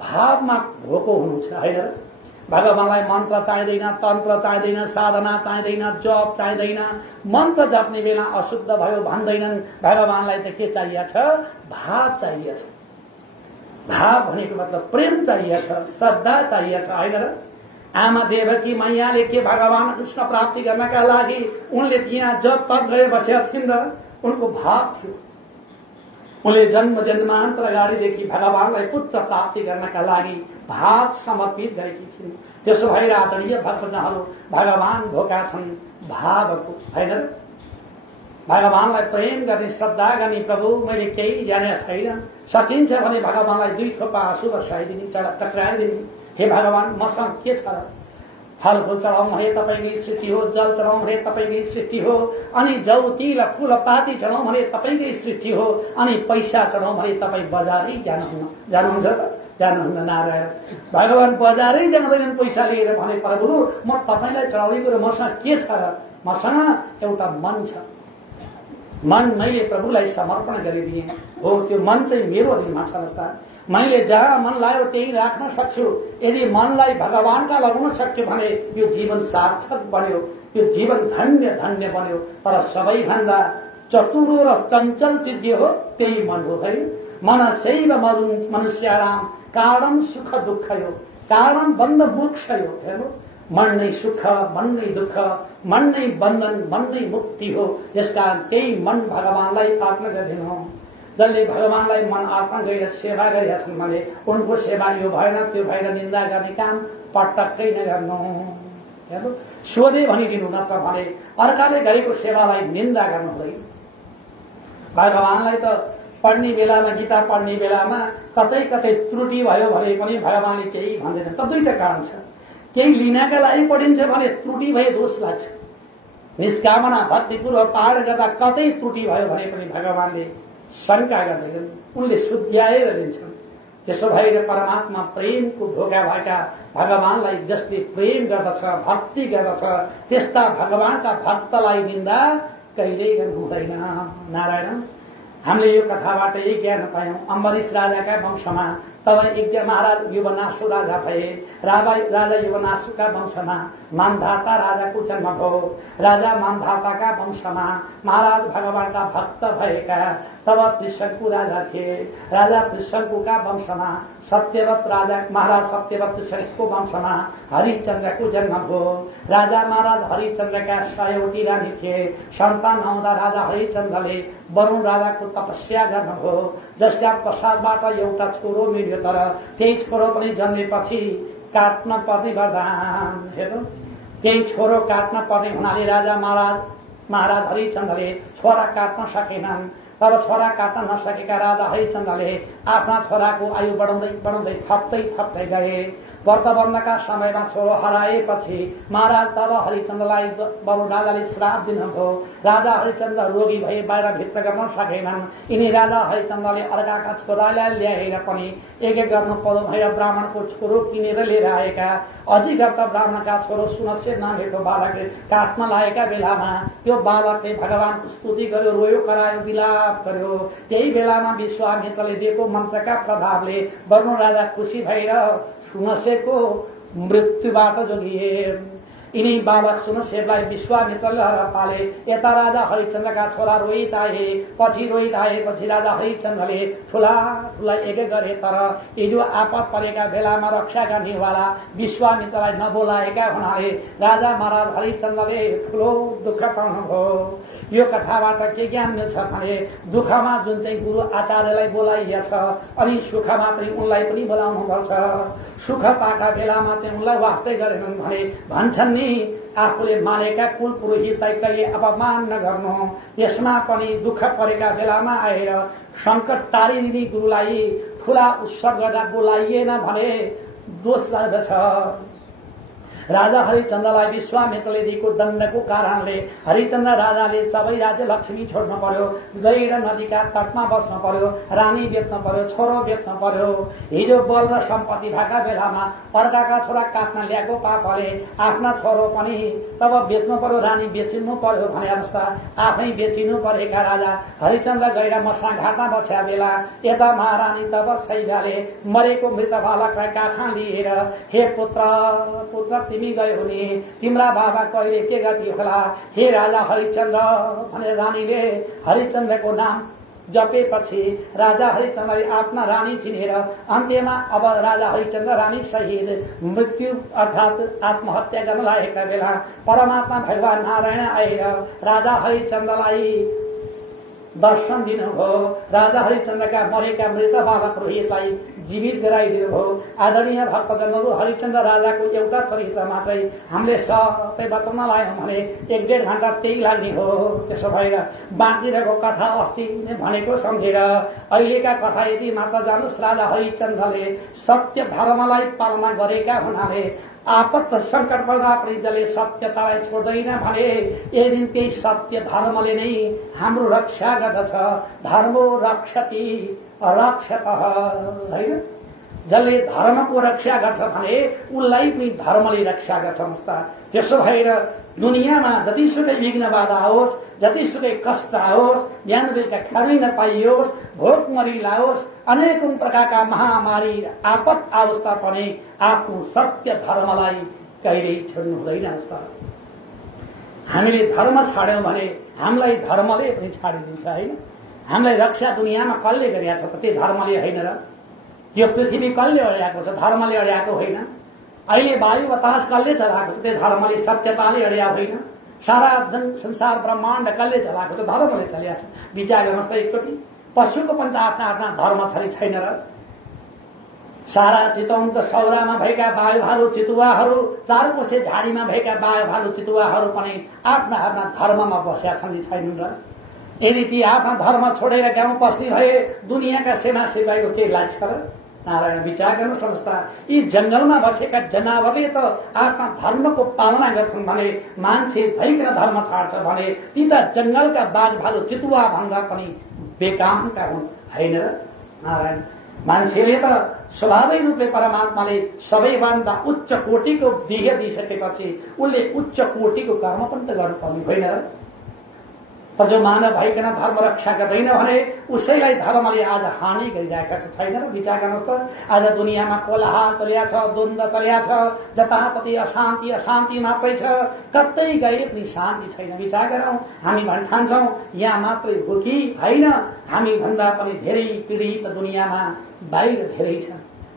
भावमा भोको हुनुहुन्छ होइन। भगवानलाई मन्त्र चाहिँदैन, तन्त्र चाहिँदैन, साधना चाहिँदैन, जप चाहिँदैन। मन्त्र जप्ने बेला अशुद्ध भयो भन्दैनन्। भगवानलाई त के चाहिएछ? भाव चाहिएछ। भाव भनेको मतलब प्रेम चाहिएछ, श्रद्धा चाहिएछ होइन र। आमा देवकी मैयाले के भगवान कृष्ण प्राप्ति गर्नका लागि उनले त्यहाँ जप तप गरे बसेका थिइन् र उनको भाव थियो। उनले जन्म जन्मान्तर अगाडिदेखि भगवानलाई पुत्र प्राप्ति गर्नका लागि भाव समर्पित गरेकी थिइन्। त्यसो भएर आदरणीय भक्तजनहरू भगवान भोका छन् भावको होइन। भगवानलाई प्रेम गर्ने, श्रद्धा गर्ने। प्रभु मैले केही जाने छैन, सकिन्छ भने भगवानलाई 2 थोपा आँसु बर्साइदिने, टक्राइदिने। हे भगवान मसँग के छ र? फलफूल चढाउँ भने तपाईँकै सृष्टि हो, जल चढाउँ भने तपाईँकै सृष्टि हो, अनि जौ तिल फूल पाती चढाउँ भने तपाईँकै सृष्टि हो, अनि पैसा चढाउँ भने तपाईँ बजारै जानुहुन्छ त? जानुहुन्न। नारायण भगवान बजारै जाँदैनन् पैसा लिएर भने प्रभु म तपाईँलाई चढाउने कुरो मसँग के छ र? मसँग एउटा मन छ, मन मैले प्रभुलाई समर्पण गरिदिएँ हो। त्यो मन चाहिँ मेरो अधीनमा छ जस्ता। मैले जहाँ मन लाग्यो त्यही राख्न सक्छु। यदि मनलाई भगवानका लगाउन सक्यो भने यो जीवन सार्थक बन्यो, यो जीवन धन्य धन्य बन्यो। तर सबैभन्दा चतुरो र चञ्चल चिज के हो? त्यही मन हो है। मनसैव मनुष्याणाम कारण सुख दुःख यो, कारण बन्द मोक्ष यो। हेर्नु मन नै सुख, मन नै दुःख, मन नै बन्धन, मन नै मुक्ति हो। यसकारण त्यही मन भगवानलाई अर्पण गरिदिनु। जसले भगवानलाई मन अर्पण गरेर सेवा गरेका छन् भने उनको सेवा यो भएन त्यो भएर निन्दा गर्ने काम पटक्कै नगर्नु। हेर्नु, सोधे भनिदिनु, नत्र भने अर्काले गरेको सेवालाई निन्दा गर्नु हुँदैन। भगवानलाई त पढ्ने बेलामा, गीता पढ्ने बेलामा कतै कतै त्रुटि भयो भने पनि भगवानले केही भन्दैन। त दुईटा कारण छ, केही लिनका लागि पढिन्छ भने त्रुटि भए दोष लाग्छ, निष्कामना भक्तिपूर्वक पाठ गर्दा कतै त्रुटि भयो भने पनि भगवानले शंका गर्दैनन्, उनले शुद्ध्याएर दिन्छन्। त्यसो भएर परमात्मा प्रेमको ढोका भएका भगवानलाई जसले प्रेम गर्दछ, भक्ति गर्दछ, त्यस्ता भगवानका भक्तलाई निन्दा कहिल्यै गर्नु हुँदैन। नारायण, हामीले यो कथाबाट यही ज्ञान पायौं। अम्बरीश राजाका वंशमा तब यज्ञ महाराज युवनाशु राजा भए। राजा युवनाशुका वंशमा मानधाता राजाको जन्म भयो। राजा मानधाताका वंशमा महाराज भगवानका भक्त भएका तब त्रिशंकु राजा थिए। राजा त्रिशंकुका वंशमा सत्यव्रत राजा महाराज सत्यव्रत त्रिशंकुको वंशमा हरिश्चन्द्रको जन्म भयो। राजा महाराज हरिश्चन्द्रका 100 रानी थिए। सन्तान नहुँदा राजा हरिश्चन्द्रले वरुण राजाको तपस्या गर्नुभयो, जसका प्रसादबाट एउटा छोरो मिल्यो, तर त्यही छोरो पनि जन्मेपछि काट्न पर्ने वरदान। हेर्नु, त्यही छोरो काट्न पर्ने हुनाले राजा महाराज हरिश्चन्द्रले छोरा काट्न सकेनन्। तर छोरा काट्न नसकेका राजा हरिश्चन्द्रले आफ्ना छोराको आयु बढाउँदै थप्दै गए। व्रतबन्धका समयमा छोरो हराएपछि महाराज तब हरिश्चन्द्रलाई वरुण राजाले श्राप दिनुभयो। राजा हरिश्चन्द्र रोगी भए बाहिर भित्र गर्न सकेनन्। यिनी राजा हरिश्चन्द्रले अर्काका छोरालाई ल्याएर पनि एक गर्न पर्यो भएर ब्राह्मणको छोरो किनेर लिएर आएका। अजिगर्त ब्राह्मणका छोरो सुनश्य नामेको बालकले काट्न लागेका बेलामा त्यो बालकले भगवानको स्तुति गर्यो, रोयो, करायो, विलाप गर्यो। त्यही बेलामा विश्वामित्रले दिएको मन्त्रका प्रभावले वरुण राजा खुसी भएर सुनश्यको मृत्युबाट जोगिए। यिनी बालक सुनश्यलाई विश्वामित्रले पाले। यता राजा हरिश्चन्द्रका छोरा रोहित आएपछि राजा हरिश्चन्द्रले ठूला एक गरे। तर हिजो आपत परेका बेलामा रक्षा गर्नेवाला विश्वामित्रलाई नबोलाएका हुनाले राजा महाराज हरिश्चन्द्रले ठूलो दुःख पाउनुभयो। यो कथाबाट के ज्ञान मिल्छ भने दुःखमा जुन चाहिँ गुरु आचार्यलाई बोलाइएछ अनि सुखमा पनि उनलाई पनि बोलाउनु पर्छ। सुख पाएका बेलामा चाहिँ उनलाई वास्तै गरेनन् भने भन्छन् आफूले मानेका कुल पुरोहितलाई कहिले अपमान नगर्नु। यसमा पनि दुःख परेका बेलामा आएर संकट टारिदिने गुरुलाई ठूला उत्सव गर्दा बोलाइएन भने दोष लाग्दछ। राजा हरिश्चन्द्रलाई विश्वामित्रले दिएको दण्डको कारणले हरिश्चन्द्र राजाले सबै राज्य लक्ष्मी छोड्नु पर्यो, गएर नदीका तटमा बस्नु पर्यो, रानी बेच्नु पर्यो, छोरो बेच्नु पर्यो। हिजो बल र सम्पत्ति भएका बेलामा अर्काका छोरा काट्न ल्याएको पापले आफ्ना छोरो पनि तब बेच्नु पर्यो, रानी बेचिनु पर्यो भने अवस्था आफै बेचिनु परेका राजा हरिश्चन्द्र गएर मसाघाटमा बस्या बेला यता महारानी तब सैगाले मरेको मृत बालकलाई काखा लिएर, हे पुत्र तिमी गयो नि, तिम्रा बाबा कहिले के गति होला, हे राजा हरिश्चन्द्र भनेर रानीले हरिश्चन्द्रको नाम जपेपछि राजा हरिश्चन्द्रले आफ्ना रानी चिनेर अन्त्यमा अब राजा हरिश्चन्द्र रानी शहीद मृत्यु अर्थात आत्महत्या गर्न लागेका बेला परमात्मा भगवान नारायण आएर राजा हरिश्चन्द्रलाई दर्शन दिनुभयो। राजा हरिश्चन्द्रका मरेका मृत बालक रोहितलाई जीवित गराइदिनुभयो। आदरणीय भक्तजनहरू, हरिश्चन्द्र राजाको एउटा चरित्र मात्रै हामीले सबै बताउन लाग्यौं भने 1-1.5 घण्टा त्यही लाग्ने हो। त्यसो भएर बाँकी रहेको कथा अस्ति नै भनेको सम्झेर अहिलेका कथा यदि मात्र जानुस्। राजा हरिश्चन्द्रले सत्य धर्मलाई पालना गरेका हुनाले आपत संकट पर्दा पनि जसले सत्यतालाई छोड्दैन भने एक दिन त्यही सत्य धर्मले नै हाम्रो रक्षा गर्दछ। धर्मो रक्षति रक्षतः, हैन? जसले धर्मको रक्षा गर्छ भने उसलाई पनि धर्मले रक्षा गर्छ। त्यसो भएर दुनियाँमा जतिसुकै विघ्न बाधा आओस्, जतिसुकै कष्ट आओस्, बिहान बेलुका खानै नपाइयोस्, भोकमरी लाओस्, अनेक प्रकारका महामारी आपत अवस्था पनि आफ्नो सत्य धर्मलाई कहिल्यै छोड्नु हुँदैन। हामीले धर्म छाड्यौं भने हामीलाई धर्मले पनि छाडिदिन्छ, हैन? हामीलाई रक्षा दुनियाँमा कसले गरिएको छ त? त्यो धर्मले होइन र? यो पृथ्वी कसले अड्याएको छ? धर्मले अड्याएको होइन। अहिले वायु बतास कसले चलाएको छ? त्यो धर्मले, सत्यताले अड्या होइन। सारा संसार ब्रह्माण्ड कसले चलाएको छ? धर्मले चलिया छ। विचार गर्नुहोस् त, एकचोटि पशुको पनि त आफ्ना आफ्ना धर्म छैन र? सारा चितवन त सौरामा भएका वायु भालु चितुवाहरू, चारकोसे झाडीमा भएका वायु भालु चितुवाहरू पनि आफ्ना आफ्ना धर्ममा बसेका छन् कि छैनन् र? यदि ती आफ्ना धर्म छोडेर गाउँ पस्ने भए दुनियाँका सेना सिपाहीको के लाग्छ र? नारायण, विचार गर्नु संस्था। यी जंगलमा बसेका जनावरले त आफ्ना धर्मको पालना गर्छन् भने मान्छे भइकन धर्म छाड्छ भने ती त जंगलका बाघ भालु चितुवा भन्दा पनि बेकामका हुन्, होइन र? नारायण, मान्छेले त स्वभावै रूपले परमात्माले सबैभन्दा उच्च कोटिको देह दिइसकेपछि उसले उच्च कोटिको कर्म पनि त गर्नुपर्ने होइन र? तर जो मानव भइकन धर्म रक्षा गर्दैन भने उसैलाई धर्मले आज हानि गरिरहेका छैन र? विचार गर्नुहोस् त, आज दुनियाँमा कोलाहल चलिया छ, द्वन्द्व चलिया छ, जताततै अशान्ति अशान्ति मात्रै छ, कतै गए पनि शान्ति छैन। विचार गरौँ, हामी ठान्छौँ यहाँ मात्रै हो कि होइन? हामी भन्दा पनि धेरै पीडित दुनियाँमा बाहिर धेरै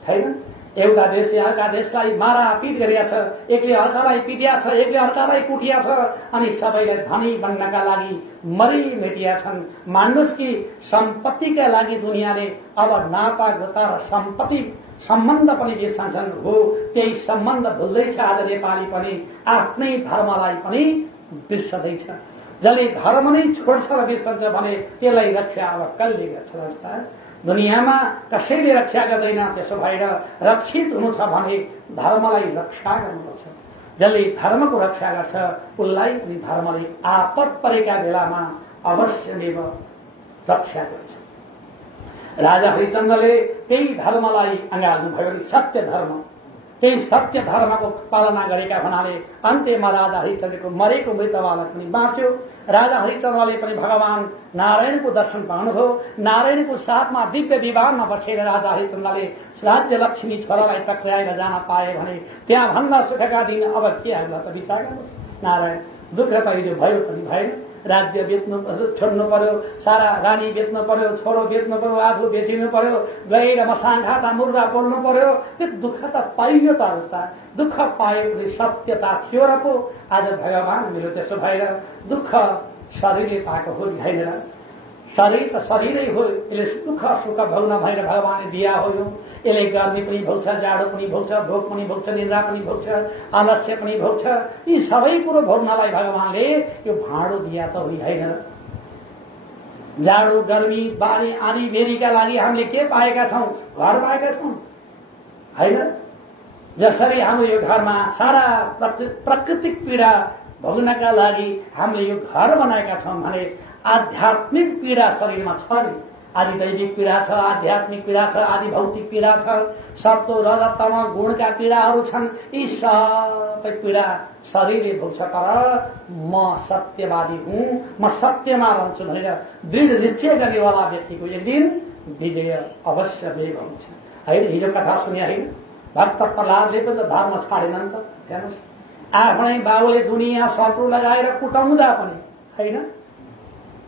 छैन? एउटा देशले अर्का देशलाई मारापिट गरिया छ, एकले अर्कालाई पिटिया छ, एकले अर्कालाई कुटिया छ, अनि सबैलाई धनी बन्नका लागि मरि मेटिया छन्। मान्नुहोस् कि सम्पत्तिका लागि दुनियाँले अब नाता गोता र सम्पत्ति सम्बन्ध पनि बिर्सन्छन्। हो, त्यही सम्बन्ध भुल्दैछ आज नेपाली पनि, आफ्नै धर्मलाई पनि बिर्सदैछ। जसले धर्म नै छोड्छ र बिर्सन्छ भने त्यसलाई रक्षा अब कसले गर्छ र? दुनियाँमा कसैले रक्षा गर्दैन। त्यसो भएर रक्षित हुनु छ भने धर्मलाई रक्षा गर्नुपर्छ। जसले धर्मको रक्षा गर्छ उसलाई पनि धर्मले आपद परेका बेलामा अवश्य नै रक्षा गर्छ। राजा हरिचन्द्रले त्यही धर्मलाई अँगाल्नुभयो, सत्य धर्म। त्यही सत्य धर्मको पालना गरेका हुनाले अन्त्यमा राजा हरिचन्द्रको मरेको मृत बालक पनि बाँच्यो। राजा हरिचन्द्रले पनि भगवान नारायणको दर्शन पाउनुभयो। नारायणको साथमा दिव्य विमानमा बसेर राजा हरिचन्द्रले राज्य लक्ष्मी छोरालाई टक्राएर जान पाए भने त्यहाँ भन्दा सुखका दिन अब के आउला त? विचार गर्नुहोस्। नारायण, दुःख त हिजो भयो पनि भएन। राज्य बेच्नु छोड्नु पर्यो, सारा रानी बेच्नु पर्यो, छोरो बेच्नु पर्यो, आफू बेचिनु पर्यो, गएर मसाङघाटा मुर्दा बोल्नु पर्यो। त्यो दुःख त पाइयो त अवस्था। दुःख पाए पनि सत्यता थियो र पो आज भगवान मिल्यो। त्यसो भएर दुःख शरीरले पाएको हो होइन र? शरीर त शरीरै हो, यसले दुःख सुख भोग्न भएर भगवानले दिया हो। यसले गर्मी पनि भोग्छ, जाडो पनि भोग्छ, भोक पनि भोग्छ, निद्रा पनि भोग्छ, आलस्य पनि भोग्छ। यी सबै कुरो भोग्नलाई भगवानले यो भाँडो दिया त होइन र? जाडो गर्मी बारी आदि बेरीका लागि हामीले के पाएका छौं? घर पाएका छौं होइन? जसरी हाम्रो यो घरमा सारा प्राकृतिक पीडा भोग्नका लागि हामीले यो घर बनाएका छौं भने आध्यात्मिक पीडा शरीरमा छ नि। आदि दैविक पीडा छ, आध्यात्मिक पीडा छ, आदि भौतिक पीडा छ, सत्व रजत तम गुणका पीडाहरू छन्। यी सबै पीडा शरीरले भोग्छ। तर म सत्यवादी हुँ, म सत्यमा रहन्छु भनेर दृढ निश्चय गर्नेवाला व्यक्तिको एक दिन विजय अवश्य वेग हुन्छ होइन? हिजो कथा सुने होइन? भक्त प्रहलादले पनि त धर्म छाडेनन् त। हेर्नुहोस्, आफ्नै बाबुले दुनियाँ शत्रु लगाएर कुटाउँदा पनि होइन,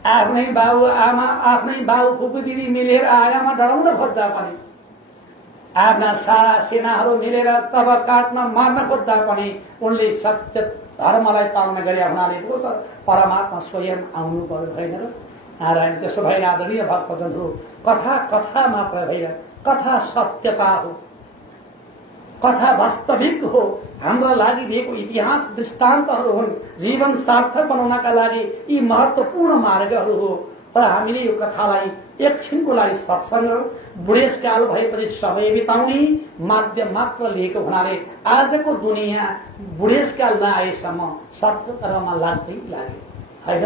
आफ्नै बाबु आमा, आफ्नै बाबु फुपू दिदी मिलेर आगामा डराउन खोज्दा पनि, आफ्ना सारा सेनाहरू मिलेर तब काट्न मार्न खोज्दा पनि उनले सत्य धर्मलाई पालना गरे हुनाले त परमात्मा स्वयं आउनु पर्यो होइन र? नारायण, त्यसो भएर आदरणीय भक्तजनहरू, कथा कथा मात्र होइन, कथा सत्यता हो, कथा वास्तविक हो। हाम्रो लागि दिएको इतिहास दृष्टान्तहरू हुन्। जीवन सार्थक बनाउनका लागि यी महत्वपूर्ण मार्गहरू हो। तर हामीले यो कथालाई एकछिनको लागि सत्संग, बुढेसकाल भएपछि समय बिताउने माध्यम मात्र लिएको हुनाले आजको दुनियाँ बुढेसकाल नआएसम्म सत्कर्ममा लाग्दै लाग्यो होइन?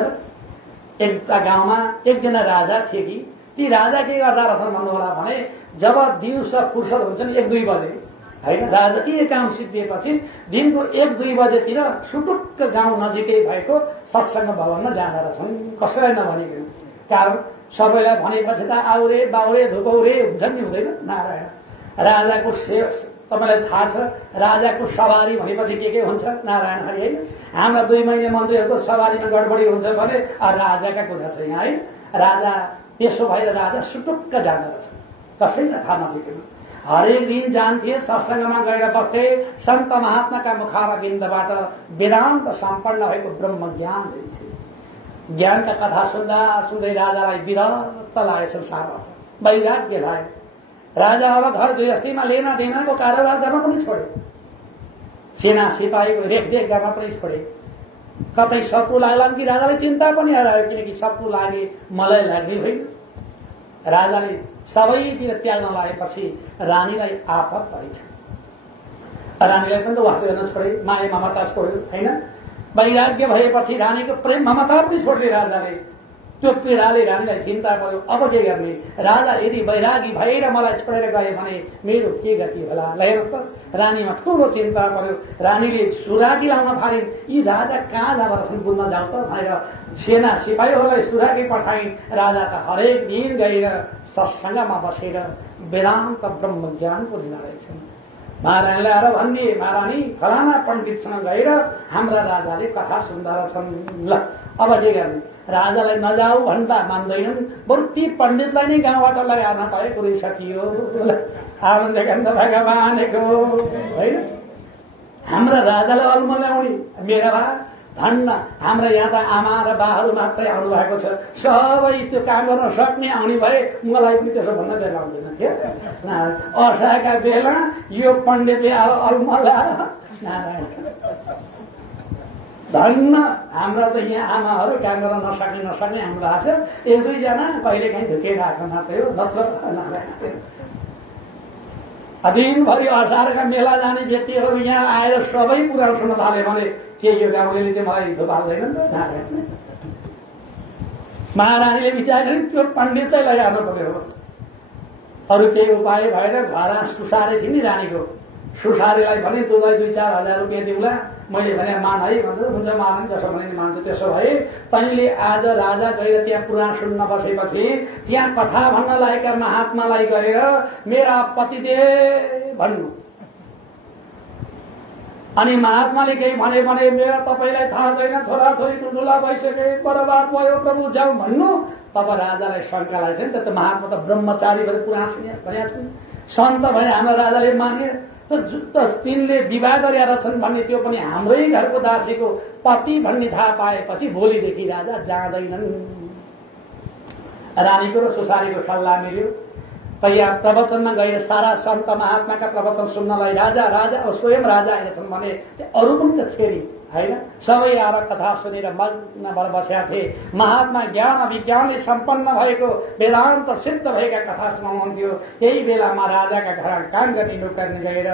एउटा गाउँमा एकजना राजा थिए कि ती राजा के गर्दा रहेछन् भन्नु होला भने जब दिउँसो फुर्सद हुन्छन् 1-2 बजे होइन, राजकीय काम सिद्धिएपछि दिनको 1-2 बजेतिर सुटुक्क गाउँ नजिकै भएको सत्संग भवनमा जाँदा रहेछन्, कसैलाई नभनिकन। कारण सबैलाई भनेपछि त आउरे बाउरे धुपौरे हुन्छ नि, हुँदैन? नारायण, राजाको तपाईँलाई थाहा छ राजाको सवारी भनेपछि के हुन्छ? नारायण हरि होइन? हाम्रा 2 महिने मन्त्रीहरूको सवारीमा गडबडी हुन्छ भने राजाका कुरा छ यहाँ होइन? राजा त्यसो भएर राजा सुटुक्क जाँदा रहेछ, कसैलाई थाहा नभइकन। हरेक दिन जान्थे, सत्संगमा गएर बस्थे, सन्त महात्माका मुखार बिन्दबाट वेदान्त सम्पन्न भएको ब्रह्म ज्ञान दिन्थे। ज्ञानका कथा सुन्दा सुन्दै राजालाई विरक्त लाग्यो संसारबाट, वैराग्य लाग्यो। राजा अब घर गृहस्थीमा लेना देनाको कारोबार गर्न पनि छोड्यो, सेना सिपाहीको रेखदेख गर्न पनि छोडे। कतै शत्रु लाग्लान् कि राजालाई चिन्ता पनि हरायो, किनकि शत्रु लाग्ने मलाई लाग्ने होइन। राजाले सबैतिर त्याग्न लागेपछि रानीलाई आफत परेछ। रानीलाई पनि त वास्तव गर्न छोडे, माया ममता छोड्यो होइन। वैराग्य भएपछि रानीको प्रेम ममता पनि छोड्यो राजाले। त्यो पीडाले रानीलाई चिन्ता पर्यो, अब के गर्ने? राजा यदि वैरागी भएर मलाई छोडेर गए भने मेरो के गति होला? हेर्नुहोस् त, रानीमा ठूलो चिन्ता पर्यो। रानीले सुराकी लाउन थालिन्, यी राजा कहाँ जाँदछन् बुझ्न जाउँ त भनेर सेना सिपाहीहरूलाई सुराकी पठाइन्। राजा त हरेक दिन गएर सत्संगमा बसेर वेदान्त ब्रह्म ज्ञानको लिन रहेछन्। महारानीले आएर भनिदिए, महारानी फलाना पण्डितसँग गएर हाम्रा राजाले कथा सुन्दा रहेछन्। ल अब के गर्ने? राजालाई नजाऊ भन्दा मान्दैनन्, बरु ती पण्डितलाई नै गाउँबाट लगाउन पाए कुरै सकियो। आनन्द गन्ध भगवानको होइन। हाम्रा राजालाई अल्मल्याउने मेरा भा धन्न, हाम्रा यहाँ त आमा र बाहरू मात्रै आउनु भएको छ, सबै त्यो काम गर्न सक्ने आउने भए मलाई पनि त्यसो भन्न बेला आउँदैन थियो। असहायका बेला यो पण्डितले अल्मल्याएर नारायण धन्न, हाम्रा त यहाँ आमाहरू काम गर्न नसक्ने हाम्रो आएको छ। एक दुईजना कहिले काहीँ झुकेर आएको मात्रै हो, नत्र दिनभरि असारका मेला जाने व्यक्तिहरू यहाँ आएर सबै कुरा सुन्न थाले भने के यो गाउँले चाहिँ मलाई धुपाल्दैन? महारानीले विचार गरे त्यो पण्डितलाई लगाउनु पर्यो। अरू केही उपाय भएर घर सुसारे थिए नि रानीको। सुसारेलाई भने तँलाई 2-4 हजार रुपियाँ दिउँला। मैले भने मान है भन्छ, हुन्छ मान, जसो भने मान्छ। त्यसो भए तैँले आज राजा गएर त्यहाँ पुराण सुन्न बसेपछि त्यहाँ कथा भन्न लागेका महात्मालाई गएर मेरा पतिदेव भन्नु। अनि महात्माले केही भने मेरा तपाईँलाई थाहा छैन, छोराछोरी ठुल्ठुला भइसके, बर्बाद भयो, प्रभु जाउँ भन्नु। तब राजालाई शङ्का लाग्छ नि त, महात्मा त ब्रह्मचारी भएर पुराण भनेका छन्, सन्त भए हाम्रो राजाले माने त तिनले विवाह गरेर छन् भन्ने त्यो पनि हाम्रै घरको दासीको पति भन्ने थाहा पाएपछि भोलिदेखि राजा जाँदैनन्। रानीको र सुसारीको सल्लाह मिल्यो। तयार प्रवचनमा गएर सारा सन्त महात्माका प्रवचन सुन्नलाई राजा स्वयं राजा आएछन् भने अरू पनि त थिए नि होइन। सबै आएर कथा सुनेर मग्न भएर बसेका थिए। महात्मा ज्ञान विज्ञानले सम्पन्न भएको वेदान्त सिद्ध भएका कथा सुनाउनुहुन्थ्यो। त्यही बेलामा राजाका घर काम गर्ने नोकरले गएर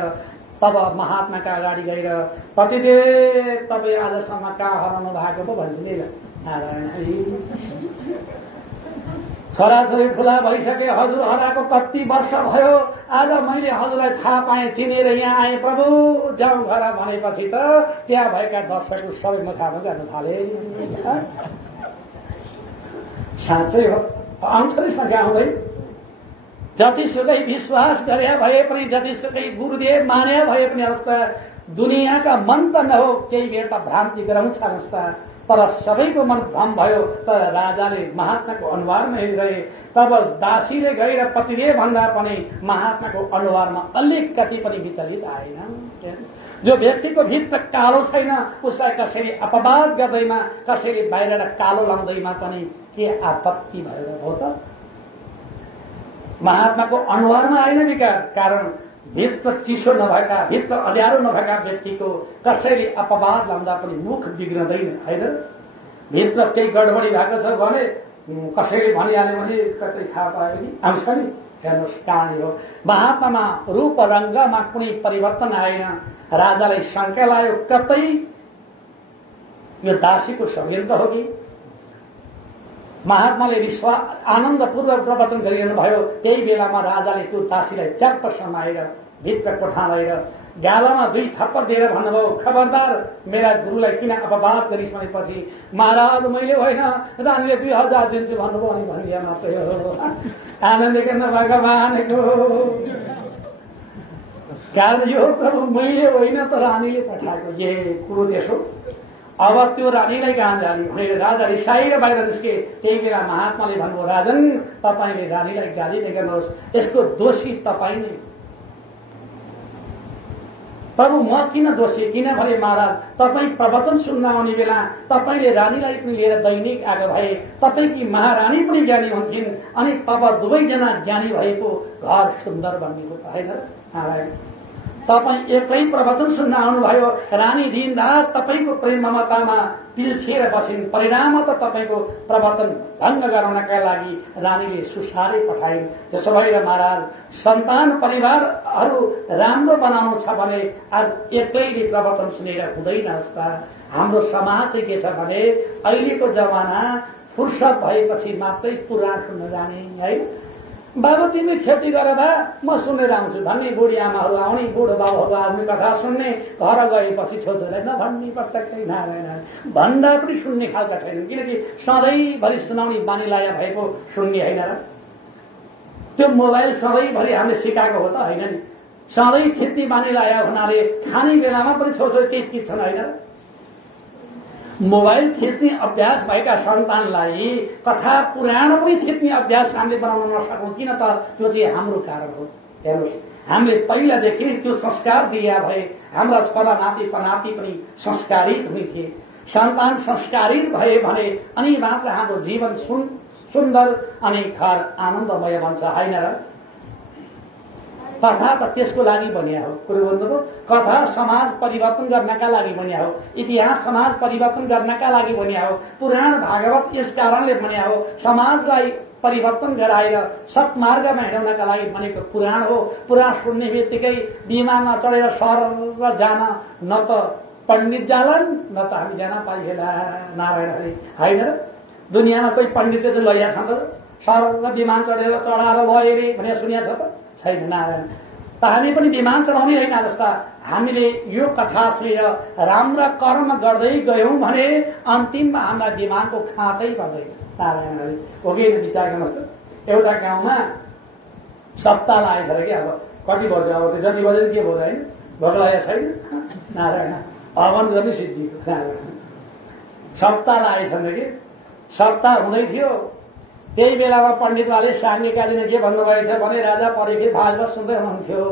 तब महात्माका अगाडि गएर पतिदेव तपाईँ आजसम्म कहाँ हराउनु भएको पो भन्छु नि। छोराछोरी ठुला भइसके, हजुर हराएको कति वर्ष भयो, आज मैले हजुरलाई थाहा पाएँ, चिनेर यहाँ आएँ, प्रभु जाउँ घर भनेपछि त त्यहाँ भएका दर्शकहरू सबै मुखामा गर्न थाले। साँच्चै हो, आउँछ नि सङ्ख्या आउँदै। जतिसुकै विश्वास गरे भए पनि, जतिसुकै गुरुदेव माने भए पनि अवस्था दुनियाँका मन त नहो, केही बेर त भ्रान्ति गराउँछ अवस्था। तर सबैको मन भ्रम भयो। तर राजाले महात्माको अनुहारमा हेरिरहे। तब दासीले गएर पतिदेव भन्दा पनि महात्माको अनुहारमा अलिकति पनि विचलित आएन। जो व्यक्तिको भित्र कालो छैन उसलाई कसरी अपवाद गर्दैमा, कसरी बाहिर कालो लाउँदैमा पनि के आपत्ति भएर हो त? महात्माको अनुहारमा आएन विकार, कारण भित्र चिसो नभएका, भित्र अँध्यारो नभएका व्यक्तिको कसैले अपवाद लाउँदा पनि मुख बिग्रदैन होइन। भित्र केही गडबडी भएको छ भने कसैले भनिहाल्यो भने कतै थाहा पायो नि आउँछ नि। हेर्नुहोस् कहानी हो। महात्मामा रूप रङ्गमा कुनै परिवर्तन आएन। राजालाई शङ्का लाग्यो, कतै यो दासीको षड्यन्त्र हो कि? महात्माले विश्वास आनन्दपूर्वक प्रवचन गरिरहनु भयो। त्यही बेलामा राजाले त्यो दासीलाई च्याप्प समाएर भित्र कोठा लगेर गालामा 2 थप्पड दिएर भन्नुभयो, खबरदार मेरा गुरुलाई किन अपवाद गरिस् भनेपछि, महाराज मैले होइन, रानीले 2000 दिन्छु भन्नुभयो अनि भनिदिए मात्रै हो। आनन्द गर्न भगवानको कारण यो प्रभु मैले होइन त रानीले पठाएको, ये कुरो त्यसो। अब त्यो रानीलाई कहाँ जाने भनेर राजा रिसाएर बाहिर निस्के। त्यही बेला महात्माले भन्नुभयो, राजन तपाईँले रानीलाई गाली नगर्नुहोस्, यसको दोषी तपाईँ नै। प्रभु म किन दोषी, किनभने महाराज तपाईँ प्रवचन सुन्न आउने बेला तपाईँले रानीलाई पनि लिएर दैनिक आएको भए तपाईँकी महारानी पनि ज्ञानी हुन्थिन् अनि तब दुवैजना ज्ञानी भएको घर सुन्दर बन्नेको त होइन नारायण। तपाईँ एक्लै प्रवचन सुन्न आउनुभयो, रानी दिनरात तपाईँको प्रेम ममतामा पिल्छिएर बसिन्, परिणाम त तपाईँको प्रवचन भङ्ग गराउनका लागि रानीले सुसारे पठाइन्। त्यसो भएर महाराज सन्तान परिवारहरू राम्रो बनाउनु छ भने एक्लैले प्रवचन सुनेर हुँदैन जस्ता। हाम्रो समाज चाहिँ के छ भने अहिलेको जमाना फुर्सद भएपछि मात्रै पुराण सुन्न जाने है। बाबु तिमी खेती गर भा म सुनेर आउँछु भन्ने बुढी आमाहरू आउने, बुढो बाबुहरू आउने, कथा सुन्ने, घर गएपछि छोरीलाई नभन्ने पटक्कै नारायण भन्दा पनि सुन्ने खालका छैनन्, किनकि सधैँभरि सुनाउने बानी लाया भएको सुन्ने होइन र। त्यो मोबाइल सधैँभरि हामीले सिकाएको हो त होइन नि, सधैँ थिच्ने बानी लाया हुनाले खाने बेलामा पनि छोरी त्यही थिच्छन् होइन र। मोबाइल थिच्ने अभ्यास भएका सन्तानलाई कथा पुराण पनि थिच्ने अभ्यास हामीले बनाउन नसकौं, किन त त्यो चाहिँ हाम्रो कारण हो। हेर्नुहोस्, हामीले पहिलादेखि त्यो संस्कार दिए भए हाम्रा छोरा नाति पनाति पनि संस्कारित हुने थिए। सन्तान संस्कारित भए भने अनि मात्र हाम्रो जीवन सुन्दर अनि घर आनन्दमय बन्छ होइन र। कथा त त्यसको लागि बनिया हो कुरो भन्नुभयो, कथा समाज परिवर्तन गर्नका लागि बनिया हो, इतिहास समाज परिवर्तन गर्नका लागि बनिया हो, पुराण भागवत यस कारणले बनिया हो समाजलाई परिवर्तन गराएर सत्मार्गमा हिँडाउनका लागि बनेको पुराण हो। पुराण सुन्ने बित्तिकै विमानमा चढेर सर जान न त पण्डित जालन न त हामी जान पाइएला नारायण हरि होइन र। दुनियाँमा कोही पण्डितले त लैया छन् त सर विमान चढेर चढाएर लयो रे भनेर सुनिया छ त छैन नारायण। हामी पनि विमान चढाउने होइन जस्ता हामीले यो कथा सुनेर राम्रा कर्म गर्दै गयौं भने अन्तिममा हाम्रा विमानको खाँचै पर्दैन नारायण हरि हो कि विचार गर्नुहोस् त। एउटा गाउँमा सप्ताह लागेछ अरे कि अब कति बज्यो, अब जति बज्यो के भयो होइन, भोक लागेको छैन नारायण, हवन गर्ने सिद्धिको नारायण। सप्ताह लागेछ अरे कि सप्ताह हुँदै थियो, त्यही बेलामा पण्डितवाले साङ्गेका दिन के भन्नुभएको छ भने राजा परीक्षित भागवत सुन्दै हुनुहुन्थ्यो।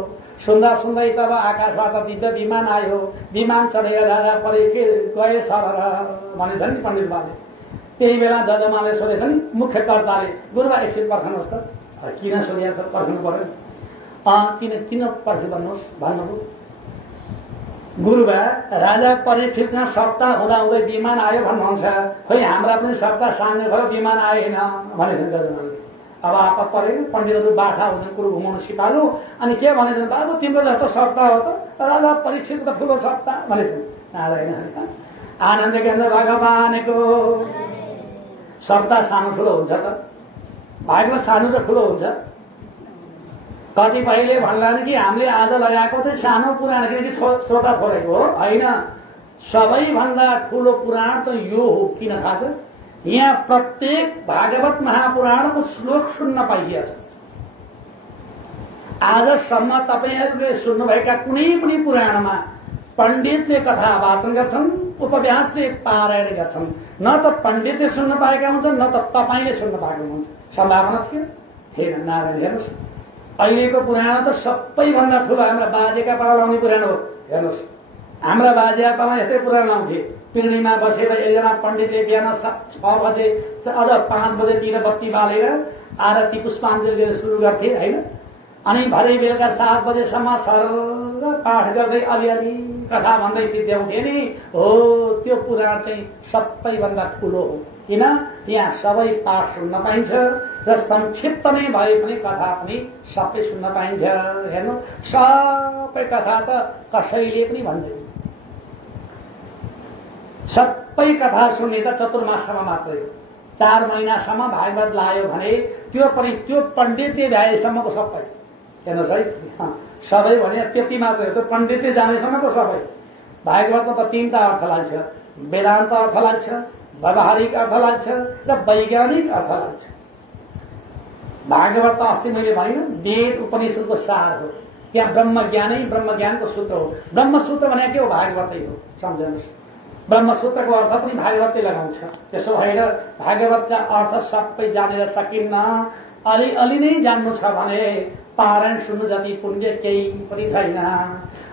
सुन्दा सुन्दै तब आकाशबाट दिव्य विमान आयो, विमान चढेर राजा परीक्षित गए सर भनेछन् नि पण्डितवाले। त्यही बेला जजमानले सोधेछन् मुख्य कर्ताले, गुरुबा एकछिन पर्खनुहोस् त। किन सोधिया छ, पर्खनु पर्यो। किन पर्खि भन्नुहोस् भन्नुभयो। गुरुबा राजा परीक्षितमा सप्ताह हुँदाहुँदै विमान आयो भन्नुहुन्छ, खोइ हाम्रा पनि सप्ताह सामने भयो विमान आएन भनेछन् जजमानले। अब आपत परेन, पण्डितहरू बाठा हुन्छन् कुरो घुमाउन सिकालु अनि के भनेछन्, बाबु तिम्रो जस्तो सप्ताह हो त, राजा परीक्षित त ठुलो सप्ताह भनेछन् नारायण। आनन्द केन्द्र भगवानको सप्ताह सानो ठुलो हुन्छ त, भागवत सानो र ठुलो हुन्छ। कतिपयले भन्लान् कि हामीले आज लगाएको चाहिँ सानो पुराण किनकि छोटा थोरेको हो, होइन। सबैभन्दा ठुलो पुराण त यो हो। किन थाहा छ, यहाँ प्रत्येक भागवत महापुराणको श्लोक सुन्न पाइएको छ। आजसम्म तपाईहरूले सुन्नुभएका कुनै पनि पुराणमा पण्डितले कथा वाचन गर्छन्, उपव्यासले पारायण गर्छन्, न त पण्डितले सुन्न पाएका हुन्छन् न त तपाईँले सुन्न पाएको हुन्छ। सम्भावना थियो थिएन नारायण। हेर्नुहोस्, अहिलेको पुराण त सबैभन्दा ठुलो हाम्रा बाजेका पाला लाउने पुराण हो। हेर्नुहोस्, हाम्रा बाजे आपामा यस्तै पुराण लाउँथे। पिँढीमा बसेर एकजना पण्डितले बिहान 6 बजे अझ 5 बजेतिर बत्ती बालेर आरती पुष्पाञ्जली दिएर सुरु गर्थे होइन। अनि भरे बेलुका 7 बजेसम्म सर पाठ गर्दै अलिअलि कथा भन्दै सिद्ध्याउँथे नि। हो, त्यो पुराण चाहिँ सबैभन्दा ठुलो हो। किन, त्यहाँ सबै पाठ सुन्न पाइन्छ र संक्षिप्त नै भए पनि कथा पनि सबै सुन्न पाइन्छ। हेर्नु, सबै कथा त कसैले पनि भन्दैन। सबै कथा सुन्ने त चतुर्मासमा मात्रै हो। 4 महिनासम्म भागवत लायो भने त्यो पनि त्यो पण्डितले भ्याएसम्मको सबै। हेर्नुहोस् है, सबै भने त्यति मात्रै हो, त्यो पण्डितले जानेसम्मको सबै। भागवतमा त 3टा अर्थ लाग्छ, वेदान्त अर्थ लाग्छ, व्यावहारिक अर्थ लाग्छ र वैज्ञानिक अर्थ लाग्छ। भागवत त अस्ति मैले भने वेद उपनिषदको सार हो। त्यहाँ ब्रह्मज्ञानै ब्रह्मज्ञानको सूत्र हो। ब्रह्मसूत्र भने के हो, भागवतै हो। सम्झनुहोस्, ब्रह्मसूत्रको अर्थ पनि भागवतले लगाउँछ। त्यसो भएर भागवतका अर्थ सबै जानेर सकिन्न, अलिअलि नै जान्नु छ भने पारायण सुन्नु जति पुण्य केही पनि छैन।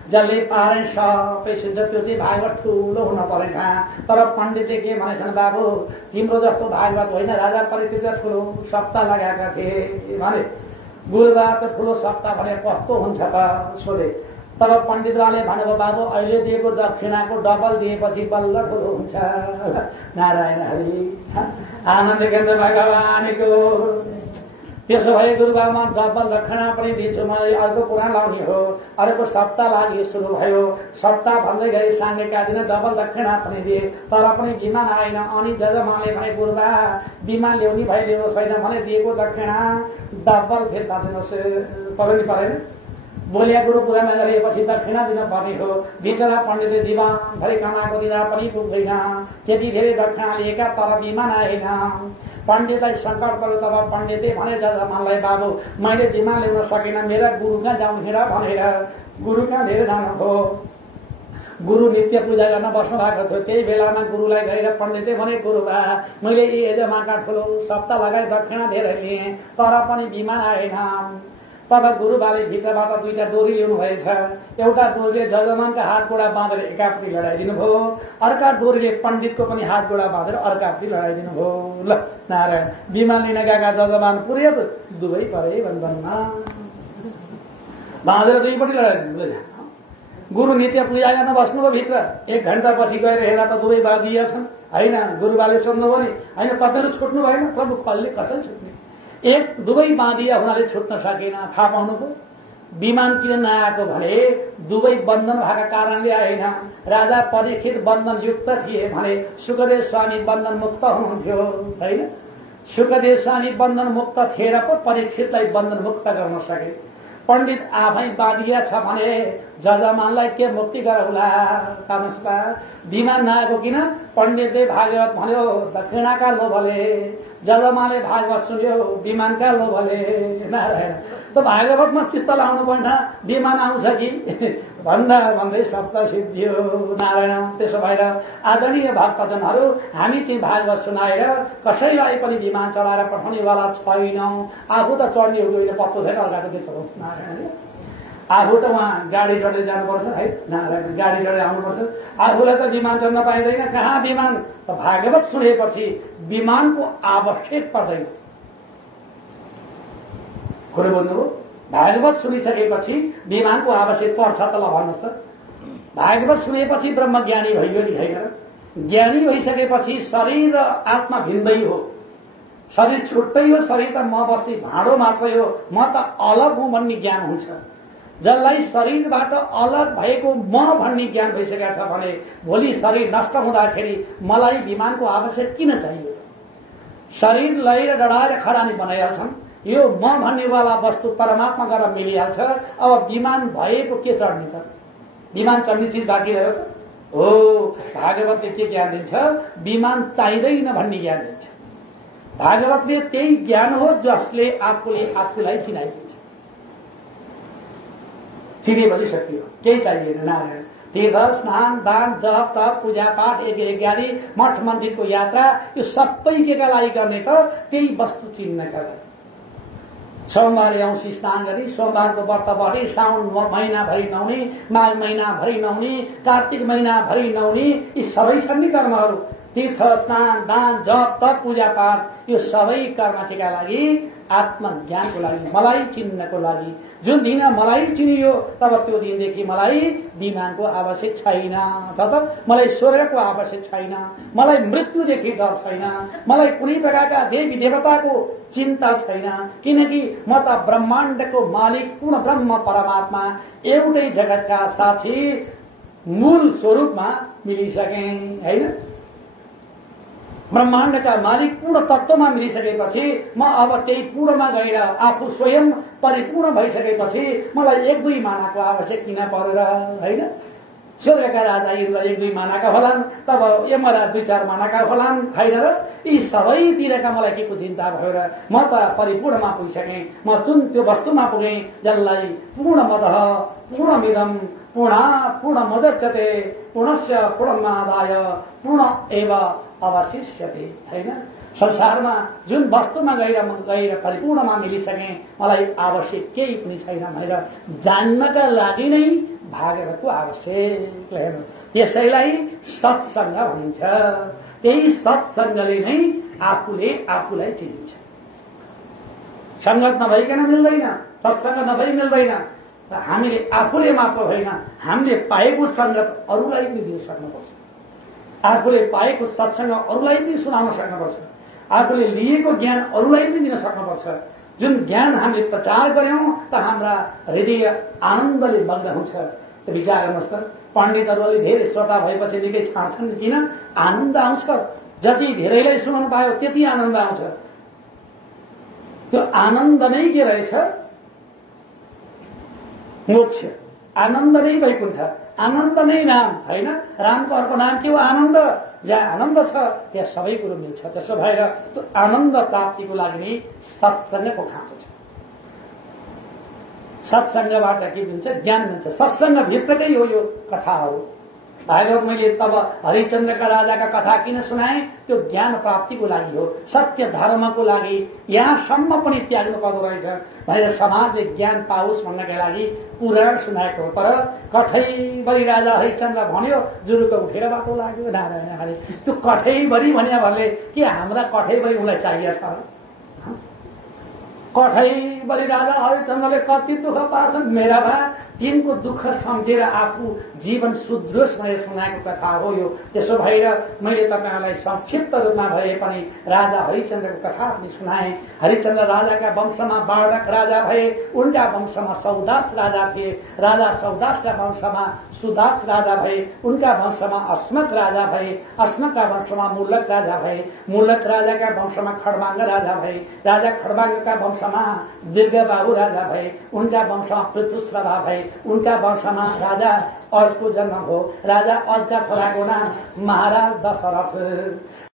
जसले पारायण सबै सुन्छ त्यो चाहिँ भागवत ठुलो हुन परेन। तर पण्डितले के भनेछन्, बाबु तिम्रो जस्तो भागवत होइन, राजा परिकृत ठुलो सप्ताह लगाएका थिए भने। गुरुबा त ठुलो सप्ताह भने कस्तो हुन्छ त सोधे। तब पण्डितले भनेको, बाबु अहिले दिएको दक्षिणाको डबल दिएपछि बल्ल ठुलो हुन्छ। नारायण हरि आनन्द केन्द्र भगवानको। त्यसो भए गुरुबामा डबल दक्षिणा पनि दिन्छु, म अर्को पुराण लाउने हो। अर्को सप्ताह लागि सुरु भयो। सप्ताह भन्दै गए साङ्गेका दिन डबल दक्षिणा पनि दिए, तर पनि विमान आएन। अनि जजमानले भने, गुरुबा विमान ल्याउने भए ल्याउनु छैन भने दिएको दक्षिणा डबल फिर्ता दिनुहोस्। पऱ्यो नि परेन? बोलिया गुरु पुराण गरिएपछि दक्षिणा दिन पर्ने हो। बिचरा पण्डितले जीवनभरि कमाएको दिँदा पनि पुग्दैन। त्यति धेरै दक्षिणा लिएका तर विमान आएन। पण्डितलाई सङ्कट पर्यो। तब पण्डितले भने जजमानलाई, बाबु मैले विमान ल्याउन सकिनँ, मेरा गुरु कहाँ जाउँ हिँड भनेर। गुरु कहाँ लिएर जानुभयो? गुरु नित्य पूजा गर्न बस्नु भएको थियो। त्यही बेलामा गुरुलाई गएर पण्डितले भने, गुरुबा मैले यी यजमानका ठुलो सप्ताह लगाए दक्षिणा धेरै लिएँ, तर पनि विमान आएन। तब गुरुबाले भित्रबाट दुईटा डोरी ल्याउनु भएछ। एउटा डोरीले जजमानका हात गोडा बाँधेर एकापट्टि लडाइदिनु भयो, अर्का डोरीले पण्डितको पनि हात गोडा बाँधेर अर्कापट्टि लडाइदिनु भयो। ल नारायण, विमान लिन गएका जजमान पुर्यो त दुवै परे बन्धनमा बाँधेर दुईपट्टि लडाइदिनु। गुरु नित्य पूजा गर्न बस्नुभयो भित्र। 1 घण्टा पछि गएर हेर्दा त दुवै बाँधिया छन्। होइन, गुरुबाले सोध्नुभयो नि, होइन तपाईँहरू छुट्नु भएन? प्रभु कसले कसरी छुट्ने? दुवै बाँधिया हुनाले छुट्न सकेन। थाहा पाउनुभयो? विमान किन नआएको भने दुवै बन्धन भएका कारणले आएन। राजा परीक्षित बन्धन युक्त थिए भने सुखदेव स्वामी बन्धन मुक्त हुनुहुन्थ्यो। होइन, सुखदेव स्वामी बन्धन मुक्त थिएर पो परीक्षितलाई बन्धन मुक्त गर्न सके। पण्डित आफै बाँधिया छ भने जजमानलाई के मुक्ति गरौला? विमान नआएको किन? पण्डितले भागवत भन्यो दक्षिणाका लोभले, जजमानले भागवत सुन्यो विमानका लोभले। नारायण, त भागवतमा चित्त लाउनु पर्छ, विमान आउँछ कि भन्दा भन्दै सप्ताह सिद्धियो। नारायण, त्यसो भएर आदरणीय भक्तजनहरू, हामी चाहिँ भागवत सुनाएर कसैलाई पनि विमान चढाएर पठाउनेवाला छैनौं। आफू त चढ्ने हो, पत्तो छैन अर्काको देखो। नारायण, आफू त उहाँ गाडी चढेर जानुपर्छ है। नारायण, गाडी चढेर आउनुपर्छ। आफूलाई त विमान चढ्न पाइँदैन। कहाँ विमान? त भागवत सुनेपछि विमानको आवश्यक पर्दैन। कुरो बोल्नुभयो? भागवत सुनिसकेपछि विमानको आवश्यक पर्छ त? ल भन्नुहोस् त। भागवत सुनेपछि ब्रह्मज्ञानी भइयो नि होइन? ज्ञानी भइसकेपछि शरीर र आत्मा भिन्दै हो। शरीर छुट्टै हो। शरीर त म बस्ती भाँडो मात्रै हो, म त अलग हुँ भन्ने ज्ञान हुन्छ। जसलाई शरीरबाट अलग भएको म भन्ने ज्ञान भइसकेको छ भने भोलि शरीर नष्ट हुँदाखेरि मलाई विमानको आवश्यक किन चाहियो? शरीर लैर डढाएर खरानी बनाइहाल्छन्। यो म भन्नेवाला वस्तु परमात्मा गरेर मिलिहाल्छ। अब विमान भएको के चढ्ने त? विमान चढ्ने चिज बाँकी रह्यो त? हो, भागवतले के ज्ञान दिन्छ? विमान चाहिँदैन भन्ने ज्ञान दिन्छ। भागवतले त्यही ज्ञान हो जसले आफूले आफूलाई चिनाइदिन्छ। चिनेपछि सकियो, केही चाहिएन। नारायण, तीर्थ स्नान दान जप तप पूजा पाठ इत्यादि मठ मन्दिरको यात्रा यो सबै केका लागि गर्ने त त्यही वस्तु चिन्नका लागि। सोमबार औँसी स्नान गरी सोमबारको व्रत बढी, साउन महिनाभरि नहुने, माघ महिनाभरि नहुने, कार्तिक महिनाभरि नहुने, यी सबै छन् नि कर्महरू। तीर्थ स्नान दान जप तप पूजा पाठ यो सबै कर्म केका लागि? आत्मज्ञानको लागि, मलाई चिन्नको लागि। जुन दिन मलाई चिनियो तब त्यो दिनदेखि मलाई विमानको आवश्यक छैन। मलाई स्वर्गको आवश्यक छैन, मलाई मृत्युदेखि डर छैन, मलाई कुनै प्रकारका देवी देवताको चिन्ता छैन। किनकि म त ब्रह्माण्डको मालिक पूर्ण ब्रह्म परमात्मा एउटै जगतका साक्षी मूल स्वरूपमा मिलिसके। होइन, ब्रह्माण्डका मालिक पूर्ण तत्वमा मिलिसकेपछि म अब त्यही पूर्णमा गएर आफू स्वयं परिपूर्ण भइसकेपछि मलाई 1-2 मानाको आवश्यक किन परेर? होइन, स्वर्गका राजा इन्द्र 1-2 मानाका होलान्, तब यमराज 2-4 मानाका होलान्। होइन र? यी सबैतिरका मलाई के को चिन्ता भयो र? म त परिपूर्णमा पुगिसकेँ। म त्यो वस्तुमा पुगेँ जसलाई पूर्णमदः पूर्णमिदं पूर्णात् पूर्णमुदच्यते पूर्णस्य पूर्णमादाय पूर्ण एव अवशिष्यते हैन। संसारमा जुन वस्तुमा गएर परिपूर्णमा मिलिसके मलाई आवश्यक केही पनि छैन भनेर जान्नका लागि नै भागवतको आवश्यक हेर्नु। त्यसैलाई सत्संग भनिन्छ। त्यही सत्संगले नै आफूले आफूलाई चिनिन्छ। संगत नभइकन मिल्दैन, सत्संग नभई मिल्दैन। हामीले आफूले मात्र होइन, हामीले पाएको संगत अरूलाई पनि दिन सक्नुपर्छ। आफूले पाएको सत्संग अरूलाई पनि सुनाउन सक्नुपर्छ। आफूले लिएको ज्ञान अरूलाई पनि दिन सक्नुपर्छ। जुन ज्ञान हामीले प्रचार गर्यौं त हाम्रा हृदय आनन्दले मग्न हुन्छ। विचार गर्नुहोस् त, पण्डितहरूले धेरै श्रोता भएपछि निकै छाड्छन्, किन? आनन्द आउँछ। जति धेरैलाई सुनाउनु पायो त्यति आनन्द आउँछ। त्यो आनन्द नै के रहेछ? मोक्ष। आनन्द नै वैकुण्ठ, आनन्द नै राम होइन। रामको अर्को नाम के हो? आनन्द। जहाँ आनन्द छ त्यहाँ सबै कुरो मिल्छ। त्यसो भएर त्यो आनन्द प्राप्तिको लागि नै सत्संगको खाँचो छ। सत्संगबाट के मिल्छ? ज्ञान मिल्छ। सत्संग भित्रकै हो यो कथाहरू। भागवत मैले तब हरिचन्द्रका राजाका कथा किन सुनाए? त्यो ज्ञान प्राप्तिको लागि हो, सत्य धर्मको लागि। यहाँसम्म पनि त्याग्नु पर्दो रहेछ भनेर समाजले ज्ञान पाओस् भन्नका लागि पुराण सुनाएको हो। तर कठैभरि राजा हरिचन्द्र भन्यो, जुरुक उठेर बाटो लाग्यो। नारायण हरि। त्यो कठैभरि भन्या भन्ने के हाम्रा कठैभरि उनलाई चाहिएको छ? कठैभरि राजा हरिचन्द्रले कति दुःख पाछन्। मेरा भए तिनको दुःख सम्झेर आफू जीवन सुध्रोस् भनेर सुनाएको कथा हो यो। त्यसो भएर मैले तपाईहरुलाई संक्षिप्त रूपमा भए पनि राजा हरिचन्द्रको कथा पनि सुनाए। हरिचन्द्र राजाका वंशमा बाणक राजा भए। उनका वंशमा सौदास राजा थिए। राजा सौदासका वंशमा सुदास राजा भए। उनका वंशमा अस्मक राजा भए। अस्मकका वंशमा मूलक राजा भए। मूलक राजाका वंशमा खड्बाङ्ग राजा भए। राजा खड्बाङ्गका वंशमा दीर्घबाहु राजा भए। उनका वंशमा पृथुश्रवा भए। उनका वंशमा राजा अजको जन्म हो। राजा अजका छोराको नाम महाराज दशरथ।